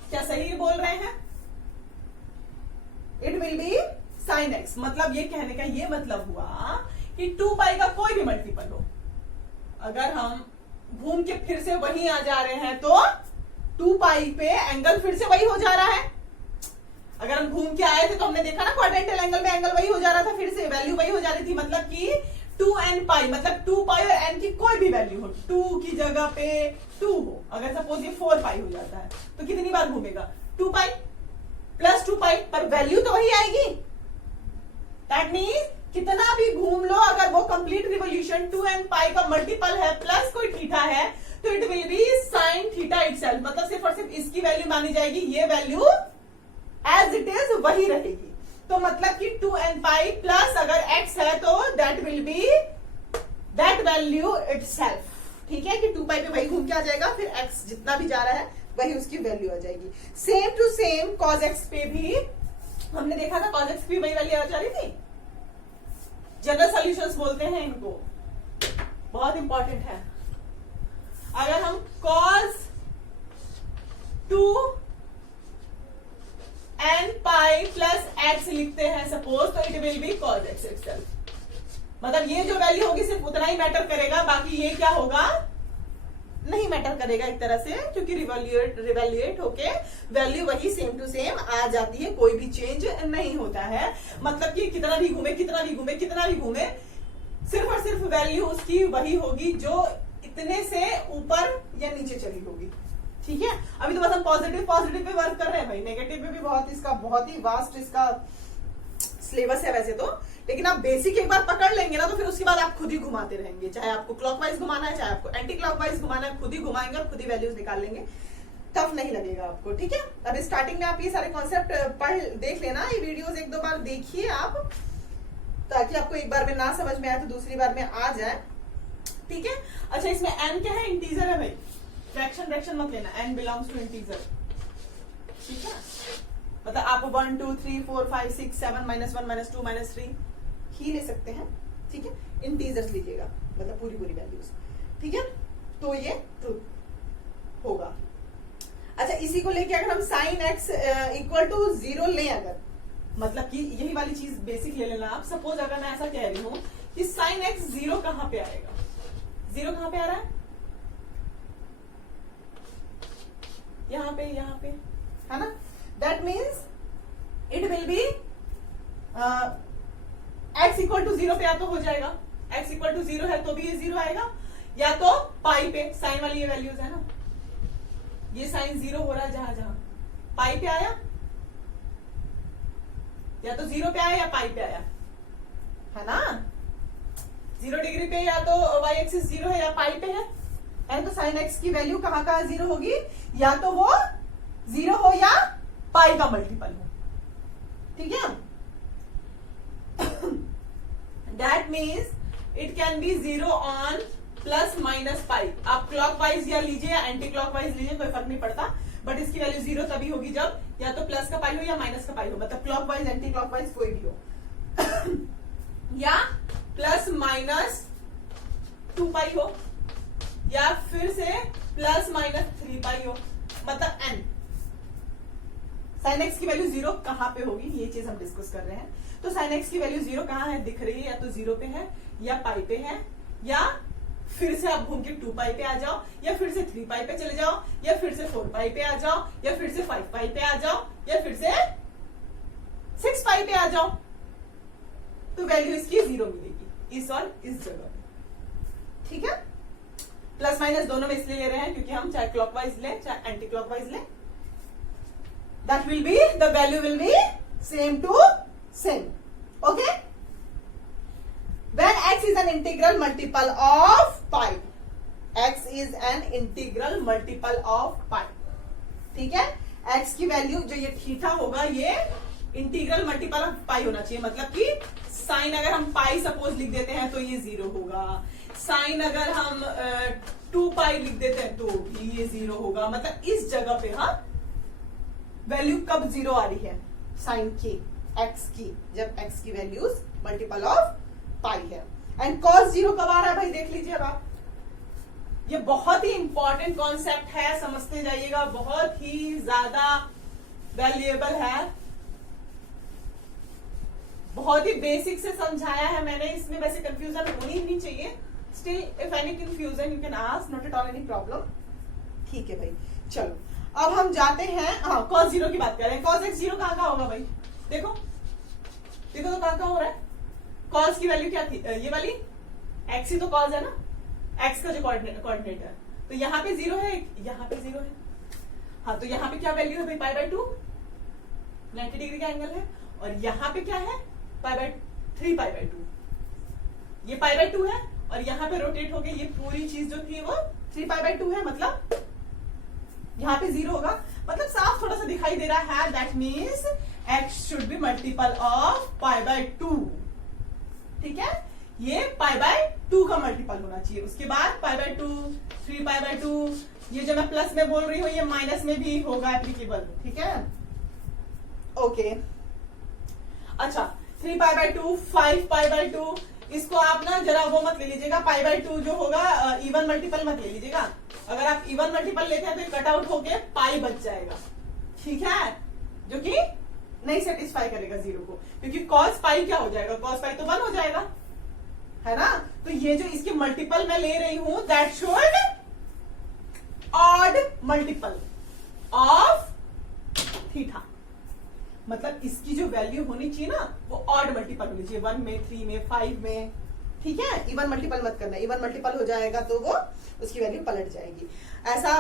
क्या सही बोल रहे हैं? It will be sine x। मतलब ये कहने का ये मतलब हुआ कि 2π का कोई भी मल्टीपल हो, अगर हम घूम के फिर से वहीं आ जा रहे हैं तो 2π पे एंगल फिर से वही हो जा रहा है। अगर हम घूम के आए थे तो हमने देखा ना क्वाड्रेंटल एंगल में एंगल वही हो जा रहा था, फिर से वैल्यू वही हो जा रही थी। मतलब कि 2nπ, मतलब 2π और n की कोई भी वैल्यू हो, 2 की जगह पे 2 हो, अगर सपोज ये 4π हो जाता है तो कितनी बार घूमेगा? 2π प्लस 2π, पर वैल्यू तो वही आएगी। दैट मीन्स कितना भी घूम लो, अगर वो कंप्लीट रिवोल्यूशन 2nπ का मल्टीपल है प्लस कोई थीटा है तो it will be sine theta itself. मतलब सिर्फ और सिर्फ इसकी वैल्यू मानी जाएगी, ये वैल्यू एज इट इज वही रहेगी। तो मतलब कि 2nπ प्लस अगर x है तो that will B that value itself. ठीक है, कि 2π पे वही घूम के आ जाएगा, फिर x जितना भी जा रहा है वही उसकी वैल्यू आ जाएगी। Same to same cos x पे भी हमने देखा था, cos x भी वही वैल्यू आ जा रही थी। जनरल सॉल्यूशंस बोलते हैं इनको, बहुत इंपॉर्टेंट है। अगर हम cos 2nπ प्लस x लिखते हैं सपोज, तो it will B cos x itself. मतलब ये जो वैल्यू होगी सिर्फ उतना ही मैटर करेगा, बाकी ये क्या होगा नहीं मैटर करेगा एक तरह से, क्योंकि रिवैल्यूएट होके वैल्यू वही सेम टू सेम आ जाती है, कोई भी चेंज नहीं होता है। मतलब कि कितना भी घूमे कितना भी घूमे कितना भी घूमे, सिर्फ और सिर्फ वैल्यू उसकी वही होगी जो इतने से ऊपर या नीचे चली होगी। ठीक है, अभी तो बस हम पॉजिटिव पे वर्क कर रहे हैं भाई, नेगेटिव पे भी बहुत ही वास्ट इसका सिलेबस है वैसे तो, लेकिन आप बेसिक एक बार पकड़ लेंगे ना तो फिर उसके बाद आप खुद ही घुमाते रहेंगे। चाहे आपको क्लॉकवाइज घुमाना है, चाहे आपको एंटी क्लॉकवाइज घुमाना है, खुद ही घुमाएंगे और खुद ही वैल्यूज निकाल लेंगे, टफ नहीं लगेगा आपको। ठीक है, अब स्टार्टिंग में आप ये सारे कॉन्सेप्ट पढ़ देख लेना, ये वीडियोस 1-2 बार देखिए आप, ताकि आपको एक बार में ना समझ में आए तो दूसरी बार में आ जाए। ठीक है। अच्छा इसमें n क्या है, इंटीजर है भाई, फ्रैक्शन मत लेना, n बिलोंग्स टू इंटीजर, ठीक है। मतलब आप 1 2 3 4 5 6 7 -1 -2 -3 ही ले सकते हैं, ठीक है। इंटीजर्स लीजिएगा, मतलब पूरी वैल्यूज, ठीक है। तो ये ट्रू होगा। अच्छा इसी को लेके अगर हम साइन x इक्वल टू 0 लें, अगर मतलब कि यही वाली चीज बेसिक ले लेना आप। सपोज अगर मैं ऐसा कह रही हूं कि साइन x 0 कहां पे आएगा, 0 कहां पे आ रहा है, यहां पे है ना। That means it will be x equal to 0 पे या तो हो जाएगा, x इक्वल टू 0 है तो भी ये 0 आएगा, या तो पाई पे, साइन वाली ये वैल्यूज है ना, ये साइन 0 हो रहा है जहां पाई पे आया, या तो 0 पे आया या पाई पे आया, है ना। 0 डिग्री पे या तो y एक्सिस 0 है या पाई पे है तो साइन x की वैल्यू कहां 0 होगी, या तो वो 0 हो या पाई का मल्टीपल हो, ठीक है। That means it can be 0 on plus minus pi. आप क्लॉकवाइज या लीजिए या एंटी क्लॉकवाइज लीजिए, कोई फर्क नहीं पड़ता, बट इसकी वैल्यू 0 तभी होगी जब या तो प्लस का पाई हो या माइनस का पाई हो, मतलब क्लॉकवाइज एंटी क्लॉकवाइज कोई भी हो या प्लस माइनस 2 पाई हो, या फिर से प्लस माइनस 3 पाई हो, मतलब n। साइन x की वैल्यू 0 कहां पे होगी, ये चीज हम डिस्कस कर रहे हैं। तो साइन x की वैल्यू 0 कहां है, दिख रही है, या तो 0 पे है या पाई पे है, या फिर से आप घूम के 2 पाई पे आ जाओ, या फिर से 3 पाई पे चले जाओ, या फिर से 4 पाई पे आ जाओ, या फिर से 5 पाई पे आ जाओ, या फिर से 6 पाई पे आ जाओ, तो वैल्यू इसकी 0 मिलेगी इस और इस जगह पे, ठीक है। प्लस माइनस दोनों में इसलिए ले रहे हैं क्योंकि हम चाहे क्लॉकवाइज लें चाहे एंटी क्लॉकवाइज लें, that will be the value will be same to same, okay. When x is an integral multiple of pi, x is an integral multiple of pi, ठीक है। x की वैल्यू जो ये theta होगा ये integral multiple of पाई होना चाहिए, मतलब कि साइन अगर हम पाई सपोज लिख देते हैं तो ये 0 होगा, साइन अगर हम 2 पाई लिख देते हैं तो भी ये 0 होगा, मतलब इस जगह पे हाँ वैल्यू कब 0 आ रही है साइन की, x की, जब x की वैल्यूज मल्टीपल ऑफ पाई है। एंड cos 0 कब आ रहा है भाई, देख लीजिए अब आप, ये बहुत ही इंपॉर्टेंट कॉन्सेप्ट है, समझते जाइएगा, बहुत ही ज्यादा वैल्यूएबल है, बहुत ही बेसिक से समझाया है मैंने, इसमें वैसे कंफ्यूजन होनी ही नहीं चाहिए। Still if any confusion you can ask, not at all any problem, ठीक है भाई। चलो अब हम जाते हैं, हाँ cos 0 की बात कर रहे हैं। cos x 0 कहां होगा भाई, देखो तो कहां हो रहा है, cos की वैल्यू क्या थी, ये वाली x ही तो cos है ना, x का जो कोऑर्डिनेट है, तो यहाँ पे 0 है, यहाँ पे 0 है, हाँ तो यहाँ पे क्या वैल्यू है भाई, पाई बाय 2, 90 डिग्री का एंगल है, और यहाँ पे क्या है, पाई बाय 3 पाई बाय 2, ये पाई बाय 2 है, और यहाँ पे रोटेट हो गई ये पूरी चीज जो थी वो 3 पाई बाय 2 है, मतलब यहाँ पे 0 होगा, मतलब साफ थोड़ा सा दिखाई दे रहा है। That means x should be multiple of pi by 2, ठीक है, ये पाई बाय 2 का मल्टीपल होना चाहिए। उसके बाद पाई बाय 2, 3 पाई बाय 2, ये जो मैं प्लस में बोल रही हूँ ये माइनस में भी होगा एप्लीकेबल, ठीक है, ओके। अच्छा 3 पाई बाय 2, 5 पाई बाय 2, इसको आप ना जरा वो मत ले लीजिएगा, पाई बाय 2 जो होगा इवन मल्टीपल मत ले लीजिएगा, अगर आप इवन मल्टीपल लेते हैं तो कट आउट होके पाई बच जाएगा, ठीक है, जो कि नहीं सेटिस्फाई करेगा 0 को, क्योंकि cos पाई क्या हो जाएगा, cos पाई तो 1 हो जाएगा, है ना। तो ये जो इसके मल्टीपल मैं ले रही हूं that should odd multiple of theta, मतलब इसकी जो वैल्यू होनी चाहिए ना वो ऑड मल्टीपल होनी चाहिए, 1 में, 3 में, 5 में, ठीक है। इवन मल्टीपल मत करना, इवन मल्टीपल हो जाएगा तो वो उसकी वैल्यू पलट जाएगी। ऐसा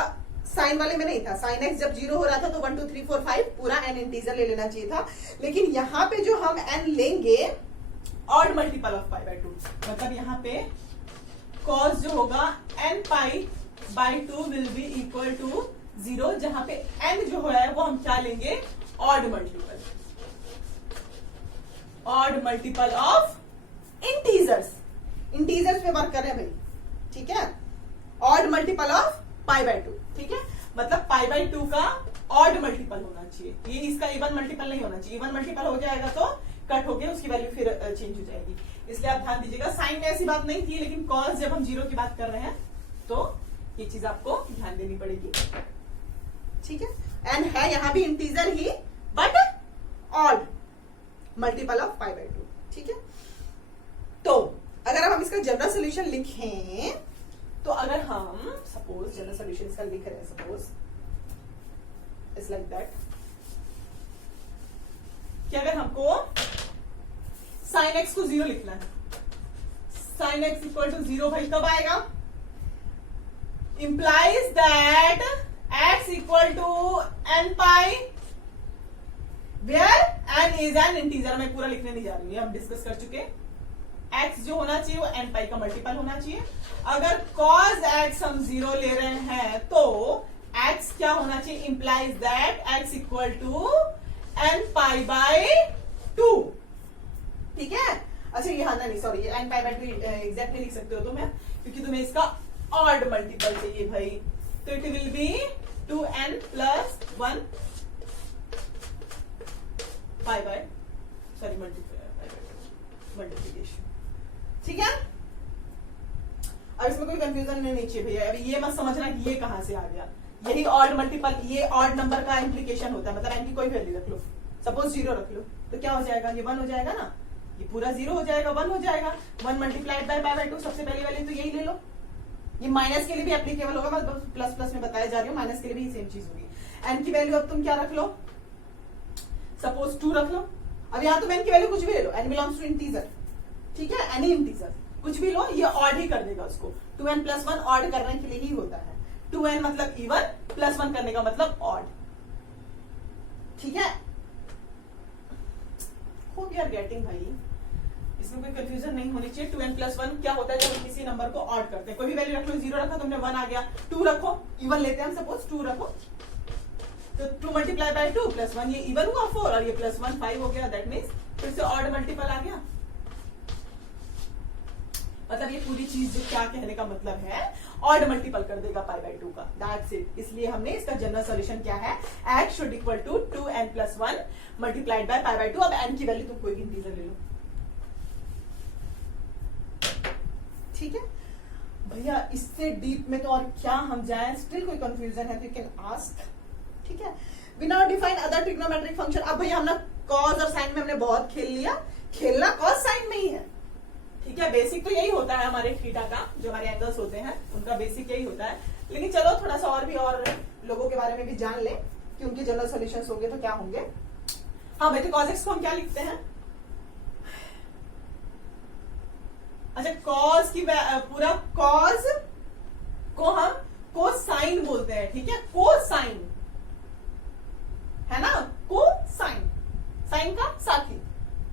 साइन वाले में नहीं था, साइन एक्स जब 0 हो रहा था तो 1 2 3 4 5 पूरा n इंटीजर ले लेना चाहिए था, लेकिन यहाँ पे जो हम n लेंगे odd multiple of pi by 2, मतलब यहाँ पे cos जो होगा n pi by 2 will be equal to 0, जहां पे n जो हो रहा है वो हम क्या लेंगे, ऑड मल्टीपल ऑफ इंटीजर्स पे वर्क कर रहे हैं भाई, ठीक मल्टीपल ऑफ पाई बाय 2, ठीक है, मतलब पाई बाय 2 का ऑड मल्टीपल होना चाहिए, ये इसका इवन मल्टीपल नहीं होना चाहिए, इवन मल्टीपल हो जाएगा तो कट होके उसकी वैल्यू फिर चेंज हो जाएगी, इसलिए आप ध्यान दीजिएगा। साइन में ऐसी बात नहीं थी, लेकिन कॉस जब हम 0 की बात कर रहे हैं तो ये चीज आपको ध्यान देनी पड़ेगी, ठीक है। एंड है यहां भी integer he but odd multiple of pi by 2, ठीक है। तो अगर हम इसका जनरल सोल्यूशन लिखें तो अगर हम सपोज जनरल सोल्यूशन इसका लिख रहे हैं, सपोज इट्स लाइक दैट कि अगर हमको साइन एक्स को 0 लिखना है, साइन एक्स इक्वल टू 0 भाई कब आएगा, implies that x equal to n pi where n is an integer. मैं पूरा लिखने नहीं जा रही हूं, हम डिस्कस कर चुके। x जो होना चाहिए वो एन पाई का मल्टीपल होना चाहिए। अगर cos x हम 0 ले रहे हैं तो x क्या होना चाहिए, implies that x equal to n pi by 2, ठीक है। अच्छा ये हाँ नहीं सॉरी, ये एन पाई बाय 2 एग्जैक्टली लिख सकते हो तुम, क्योंकि तुम्हें इसका ऑड मल्टीपल चाहिए भाई, तो it will B 2n plus 1 pi by sorry multiplication, ठीक है। अब इसमें कोई कंफ्यूजन नहीं चाहिए भैया, अभी ये मत समझना कि ये कहां से आ गया, यही ऑड मल्टीपल, ये ऑड नंबर का इंप्लीकेशन होता है, मतलब एन की कोई वैल्यू रख लो, सपोज 0 रख लो तो क्या हो जाएगा, ये 1 हो जाएगा ना, ये पूरा 0 हो जाएगा, 1 हो जाएगा, 1 मल्टीप्लाइड बाय पाई बाय 2, सबसे पहली वैल्यू तो यही ले लो। ये माइनस के लिए भी एप्लीकेबल होगा, मतलब प्लस प्लस में बताया जा रही हूँ, माइनस के लिए भी सेम चीज होगी। एन की वैल्यू अब तुम क्या रख लो, सपोज 2 रख लो। अब यहाँ तुम एन की वैल्यू कुछ भी ले लो, एन बिलोंग्स टू इंटीजर, ठीक है, एनी इंटीजर कुछ भी लो, ये ऑड ही कर देगा उसको, 2n प्लस 1 ऑड करने के लिए ही होता है, 2n मतलब इवन, प्लस 1 करने का मतलब ऑड, ठीक है। होप यू आर गेटिंग भाई, इसमें कोई कंफ्यूजन नहीं होनी चाहिए। 2n प्लस 1 क्या होता है जब हम किसी नंबर को ऑड करते हैं, कोई भी वैल्यू रख लो, 0 रखा तुमने 1 आ गया, 2 रखो इवन लेते हैं हम, सपोज 2 रखो तो 2 मल्टीप्लाई बाय 2 प्लस 1, ये इवन हुआ 4 और ये प्लस 1 5 हो गया, दैट मीन्स फिर से ऑड मल्टीपल आ गया। मतलब ये पूरी चीज जो क्या कहने का मतलब है, ऑड मल्टीपल कर देगा पाई बाय 2 का, दैट्स इट। इसलिए हमने इसका जनरल सॉल्यूशन क्या है, x should equal to 2n plus 1 multiplied by pi by 2। अब n की वैल्यू तुम कोई भी इंटीजर ले लो, ठीक है भैया। इससे डीप में तो और क्या हम जाएं, स्टिल कोई कंफ्यूजन है तो यू कैन आस्क, ठीक है। We now define other trigonometric function. अब भैया हमने कॉस और साइन में हमने बहुत खेल लिया, खेलना कॉस साइन में ही है, ठीक है। बेसिक तो यही होता है हमारे थीटा का, जो हमारे एंगल्स होते हैं उनका बेसिक यही होता है। लेकिन चलो थोड़ा सा और भी और लोगों के बारे में भी जान ले कि उनके जनरल सॉल्यूशंस होंगे तो क्या होंगे। हाँ भाई, तो कॉस एक्स को हम क्या लिखते हैं, अच्छा कॉस की पूरा कॉस को हम कोसाइन बोलते हैं, ठीक है, कोसाइन है ना, कोसाइन, साइन का साथी,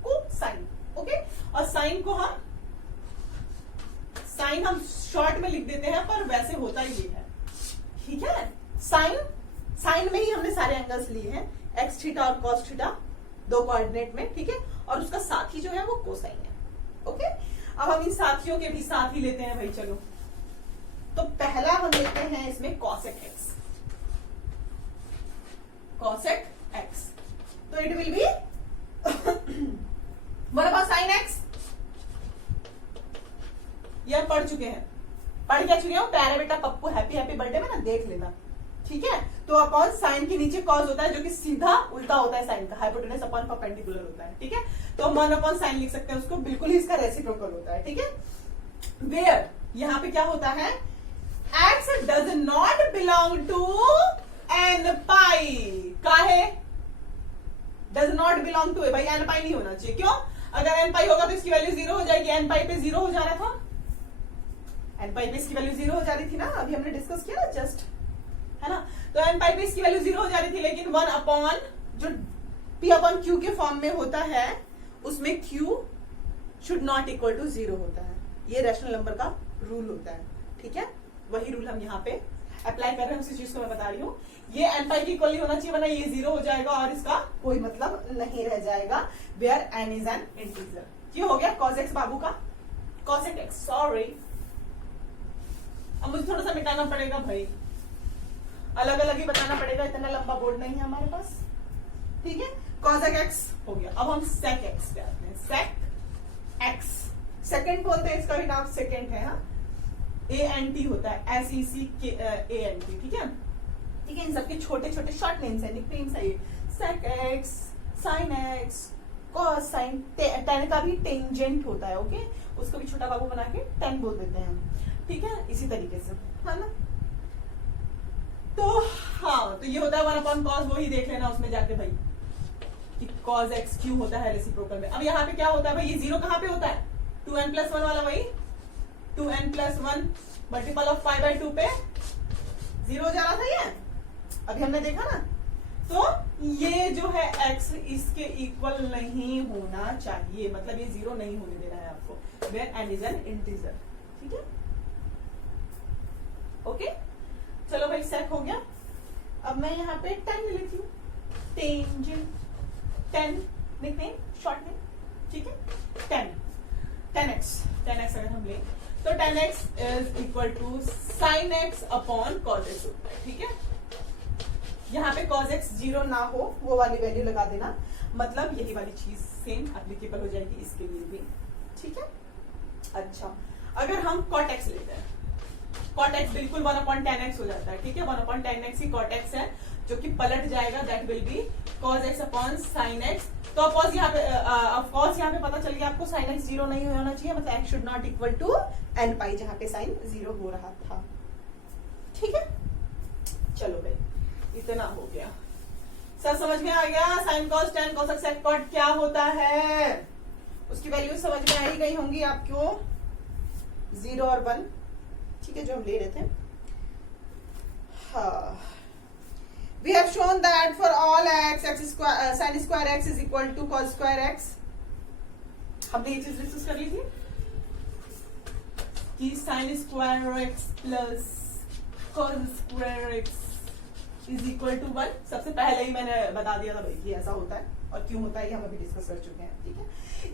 कोसाइन, ओके। और साइन को हम साइन हम शॉर्ट में लिख देते हैं, पर वैसे होता ही ये है, ठीक है। साइन, साइन में ही हमने सारे एंगल्स लिए हैं, एक्स थीटा और कॉस थीटा, 2 कोऑर्डिनेट में, ठीक है। और उसका साथी जो है वो कोसाइन है, ओके। अब हम इन साथियों के भी साथ ही लेते हैं भाई, चलो। तो पहला हम लेते हैं इसमें कॉसेक एक्स, कॉसेक एक्स, तो it will be what about sine x, ये हम पढ़ चुके हैं, पढ़ क्या चुके हो, प्यारे बेटा पप्पू हैप्पी हैप्पी बर्थडे में ना देख लेना, ठीक है। तो अपॉन साइन के नीचे कॉस होता है जो कि सीधा उल्टा होता है साइन का, हाइपोटेनस अपॉन परपेंडिकुलर होता है, ठीक है। तो हम 1 अपॉन साइन लिख सकते हैं उसको, बिल्कुल ही इसका रेसिप्रोकल होता है, ठीक है। वेयर यहां पे क्या होता है, x does not belong to n पाई, काहे डज नॉट बिलोंग टू, भाई n पाई नहीं होना चाहिए, क्यों, अगर n पाई होगा तो इसकी वैल्यू 0 हो जाएगी, n पाई पे 0 हो जा रहा था, n पाई पे इसकी वैल्यू 0 हो जा रही थी ना, अभी हमने डिस्कस किया ना जस्ट, है ना। तो n पाई पे इसकी वैल्यू 0 हो जा रही थी, लेकिन 1 अपॉन जो p अपॉन q के फॉर्म में होता है उसमें q should not equal to 0 होता है, ये रैशनल नंबर का रूल होता है, ठीक है। वही रूल हम यहाँ पे अप्लाई कर रहे हैं, उसी चीज को मैं बता रही हूँ। ये n पाई की इक्वली होना चाहिए, वरना ये 0 हो जाएगा और इसका कोई मतलब नहीं रह जाएगा, where n is an integer. ये हो गया cos x बाबू का, cosec x, सॉरी। अब मुझे थोड़ा सा मिटाना पड़ेगा भाई, अलग अलग ही बताना पड़ेगा, इतना लंबा बोर्ड नहीं है हमारे पास, ठीक है। कॉसेक एक्स हो गया। अब हम सेक एक्स पे आते हैं। सेक एक्स, सेकंड बोलते हैं, इसका भी नाम सेकंड है, हाँ, ANT होता है, SECANT, ठीक है। ठीक है, इन सबके छोटे छोटे शॉर्ट नेम्स है, निकनेम्स है ये। Sec x, sine x, cos sine, tan का भी टेंजेंट होता है, ओके, उसको भी छोटा बाबू बना के टेन बोल देते हैं हम, ठीक है, इसी तरीके से, है ना। तो हाँ, तो ये होता है 1/cos, वो ही देख लेना उसमें जाके भाई कि cos x क्यों होता है रेसिप्रोकल में। अब यहाँ पे क्या होता है भाई, ये जीरो कहाँ पे होता है, 2n+1 वाला, वही 2n+1 मल्टीपल ऑफ 5/2 पे जीरो जा रहा था ये, अभी हमने देखा ना। तो ये जो है x इसके इक्वल नहीं होना चाहिए, मतलब ये जीरो नहीं होने दे रहा है आपको, where n is an integer, ठीक है, ओके। चलो भाई, सेक हो गया। अब मैं यहाँ पे 10 लिखती हूँ, टेंजेंट 10, निकनेम, शॉर्ट नेम, ठीक है। 10x अगर हम लें तो 10x is equal to sine x upon cos x होता है, ठीक है। यहाँ पे cos x जीरो ना हो, वो वाली वैल्यू लगा देना, मतलब यही वाली चीज सेम एप्लीकेबल हो जाएगी इसके लिए भी, ठीक है। अच्छा, अगर हम cot x लेते हैं, cot x बिल्कुल 1/10x हो जाता है, ठीक है, 1/10x ही cot x है, जो कि पलट जाएगा, that will B cos x upon sin x। तो ऑफकोर्स यहाँ पे पता चल गया आपको sin x जीरो नहीं होना चाहिए, मतलब x should not equal to n pi, जहां पे sin जीरो हो रहा था, ठीक है। चलो भाई, इतना हो गया, सब समझ में आ गया। sin cos tan cos sec cot क्या होता है, उसकी वैल्यू समझ में आ ही गई होंगी आपको, 0 और 1, ठीक है, जो हम ले रहे थे। हाँ, we have shown that for all x square sin square x is equal to cos square x। हमने ये चीज डिस्कस कर ली थी कि sin square x plus cos square x is equal to 1। सबसे पहले ही मैंने बता दिया था भाई कि ऐसा होता है और क्यों होता है, ये हम अभी डिस्कस कर चुके हैं, ठीक है।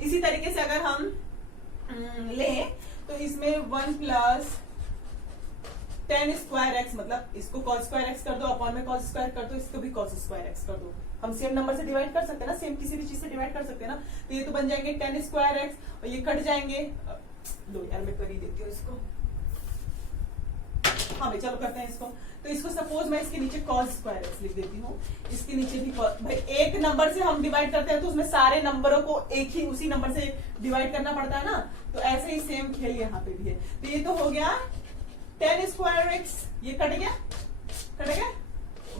इसी तरीके से अगर हम लें तो इसमें 1 प्लस tan स्क्वायर एक्स, मतलब इसको cos स्क्वायर एक्स कर दो, अपॉन में cos स्क्वायर कर दो, इसको भी cos स्क्वायर एक्स कर दो। हम सेम नंबर से डिवाइड कर सकते हैं ना, सेम किसी भी चीज से डिवाइड कर सकते हैं ना। तो ये तो बन जाएंगे tan स्क्वायर एक्स, और ये कट जाएंगे, लो यार मैं कर ही देती हूँ इसको, हाँ भाई चलो करते हैं इसको। तो इसको सपोज मैं इसके नीचे cos स्क्वायर एक्स लिख देती हूँ, इसके नीचे भी भाई एक नंबर से हम डिवाइड करते हैं तो उसमें सारे नंबरों को एक ही उसी नंबर से डिवाइड करना पड़ता है ना, तो ऐसे ही सेम खेल यहाँ पे भी है। तो ये तो हो गया tan स्क्वायर एक्स, ये कट गया,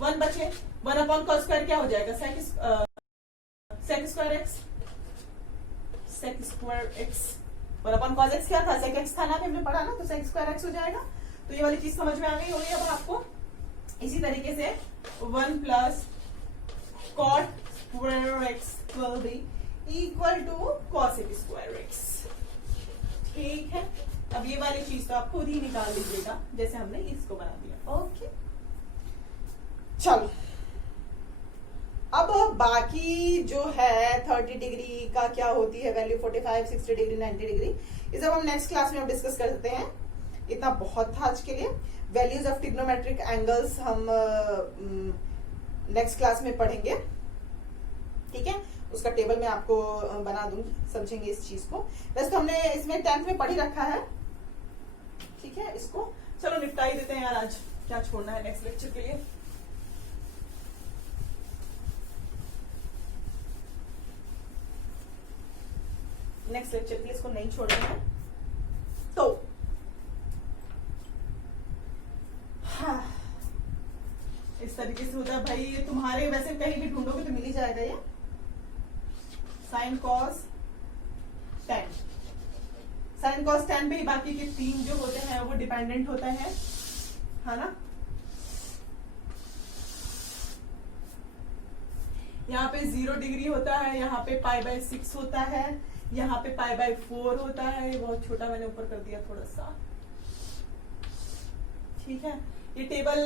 1 बचे, 1/cos स्क्वायर क्या हो जाएगा, sec square x, sec square x, 1/cos x क्या था, sec एक्स था ना, हमने पढ़ा ना, तो sec स्क्वायर एक्स हो जाएगा। तो ये वाली चीज समझ में आ गई होगी अब आपको। इसी तरीके से 1 plus cot square x will be equal to cosec square x, ठीक है। अब ये वाली चीज तो आप खुद ही निकाल लीजिएगा, जैसे हमने इसको बना दिया, ओके। चलो, अब बाकी जो है 30 डिग्री का क्या होती है वैल्यू, 45, 60 डिग्री, 90 डिग्री, ये सब हम नेक्स्ट क्लास में डिस्कस कर सकते हैं। इतना बहुत था आज के लिए। वैल्यूज ऑफ ट्रिग्नोमेट्रिक एंगल्स हम नेक्स्ट क्लास में पढ़ेंगे, ठीक है। उसका टेबल मैं आपको बना दूंगी, समझेंगे इस चीज को। वैसे तो हमने इसमें 10th में पढ़ ही रखा है, ठीक है। इसको चलो निपटा ही देते हैं यार, आज क्या छोड़ना है नेक्स्ट लेक्चर के लिए। नेक्स्ट लेक्चर के लिए इसको नहीं छोड़ना है। तो हाँ, इस तरीके से होता है भाई, ये तुम्हारे वैसे कहीं भी ढूंढोगे तो मिल ही जाएगा ये, sine cos tan, sine cos tan पे ही बाकी के 3 जो होते हैं वो डिपेंडेंट होते हैं, है ना। यहाँ पे 0 डिग्री होता है, यहाँ पे π/6 होता है, यहाँ पे π/4 होता है। ये बहुत छोटा मैंने ऊपर कर दिया थोड़ा सा, ठीक है। ये टेबल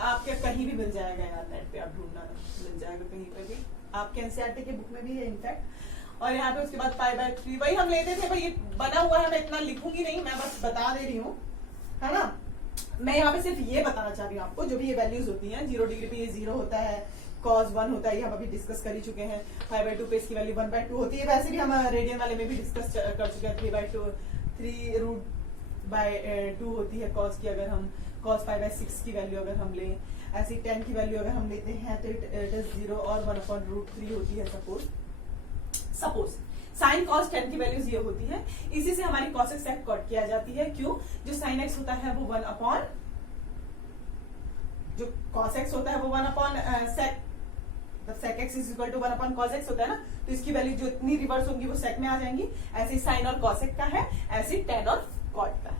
आपके कहीं भी मिल जाएगा यार, नेट पे आप ढूंढना, मिल जाएगा कहीं पे भी, आपके एनसीईआरटी के बुक में भी है इनफैक्ट। और यहाँ पे उसके बाद π/3 वही हम लेते थे भाई, ये बना हुआ है, मैं इतना लिखूंगी नहीं, मैं बस बता दे रही हूँ, है ना। मैं यहाँ पे सिर्फ ये बताना चाह रही हूँ आपको, जो भी ये वैल्यूज होती हैं, 0 डिग्री पे ये 0 होता है, cos 1 होता है, ये हम अभी डिस्कस कर ही चुके हैं। 5/2 पे इसकी वैल्यू 1/2 होती है, वैसे भी हम रेडियन वाले में भी डिस्कस कर चुके हैं। 3/2 होती है cos की, अगर हम cos 5/6 की वैल्यू अगर हम लें, ऐसी tan की वैल्यू अगर हम लेते हैं तो इट इज 0 और 1/√3 होती है। सपोज साइन cos tan की वैल्यूज ये होती है, इसी से हमारी cos x sec कट किया जाती है। क्यों? जो sin x होता है वो 1/, जो cos x होता है वो 1/sec, sec x is equal to 1/cos x होता है ना, तो इसकी वैल्यू जो इतनी रिवर्स होंगी वो sec में आ जाएंगी। ऐसे साइन और cos x का है, ऐसे tan और cot का है।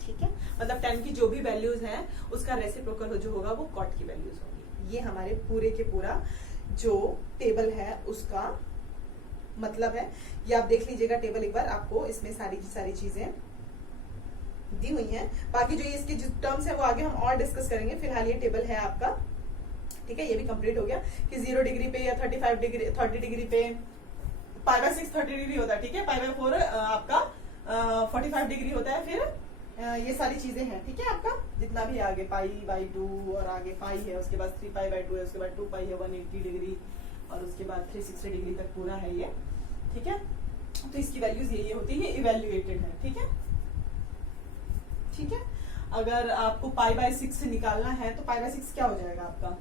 ठीक है, मतलब tan की जो भी वैल्यूज हैं उसका रेसिप्रोकल जो होगा वो cot की वैल्यूज होंगी। ये हमारे पूरे के पूरा जो टेबल है उसका मतलब है। ये आप देख लीजिएगा टेबल एक बार, आपको इसमें सारी की सारी चीजें दी हुई हैं। बाकी जो ये इसके जो टर्म्स है वो आगे हम और डिस्कस करेंगे। फिलहाल ये टेबल है आपका, ठीक है, ये भी कंप्लीट हो गया कि 0 डिग्री पे या 30 डिग्री पे π/6 30 डिग्री होता है। ठीक है, π/4 आपका 45 डिग्री होता है। फिर ये सारी चीजें हैं, ठीक है, आपका जितना भी आगे π/2 और आगे पाई है, उसके बाद 3π/2 है, उसके बाद 2π है 180 डिग्री, और उसके बाद 360 डिग्री तक पूरा है ये। ठीक है, तो इसकी वैल्यूज ये होती है, इवेल्युएटेड है। ठीक है, ठीक है। अगर आपको π/6 निकालना है तो π/6 क्या हो जाएगा आपका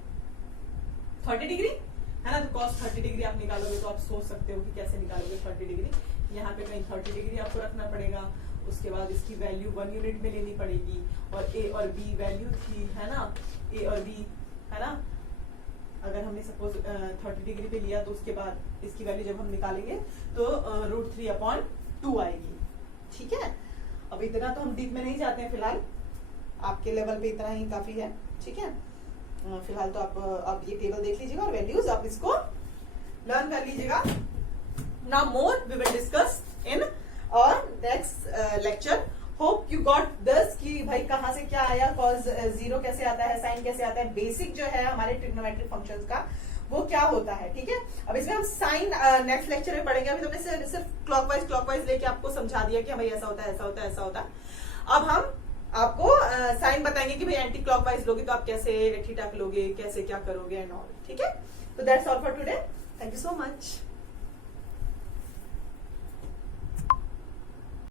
30 डिग्री है ना, तो cos 30 डिग्री आप निकालोगे तो आप सोच सकते हो कि कैसे निकालोगे 30 डिग्री। यहाँ पे कहीं 30 डिग्री आपको रखना पड़ेगा, उसके बाद इसकी वैल्यू 1 यूनिट में लेनी पड़ेगी, और a और b वैल्यू थी, है ना, a और b, है ना। अगर हमने सपोज 30 डिग्री पे लिया तो उसके बाद इसकी वैल्यू जब हम निकालेंगे तो √3/2 आएगी। ठीक है, अब इतना तो हम डीप में नहीं जाते हैं फिलहाल, आपके लेवल पे इतना ही काफी है। ठीक है, फिलहाल तो आप ये टेबल देख लीजिएगा और वैल्यूज आप इसको लर्न कर लीजिएगा। Now more we will discuss in our next lecture. Hope you got this कि भाई कहाँ से क्या आया, cos 0 कैसे आता है, साइन कैसे आता है, बेसिक जो है हमारे ट्रिग्नोमेट्रिक फंक्शंस का वो क्या होता है। ठीक है, अब इसमें हम साइन नेक्स्ट लेक्चर में पढ़ेंगे। अभी तो हमने सिर्फ क्लॉकवाइज लेके आपको समझा दिया कि भाई ऐसा होता है, ऐसा होता है, ऐसा होता है। अब हम आपको साइन बताएंगे कि भाई एंटी क्लॉकवाइज लोगे तो आप कैसे थीटा लोगे, कैसे क्या करोगे एंड ऑल। ठीक है, तो that's all for today. Thank you so much.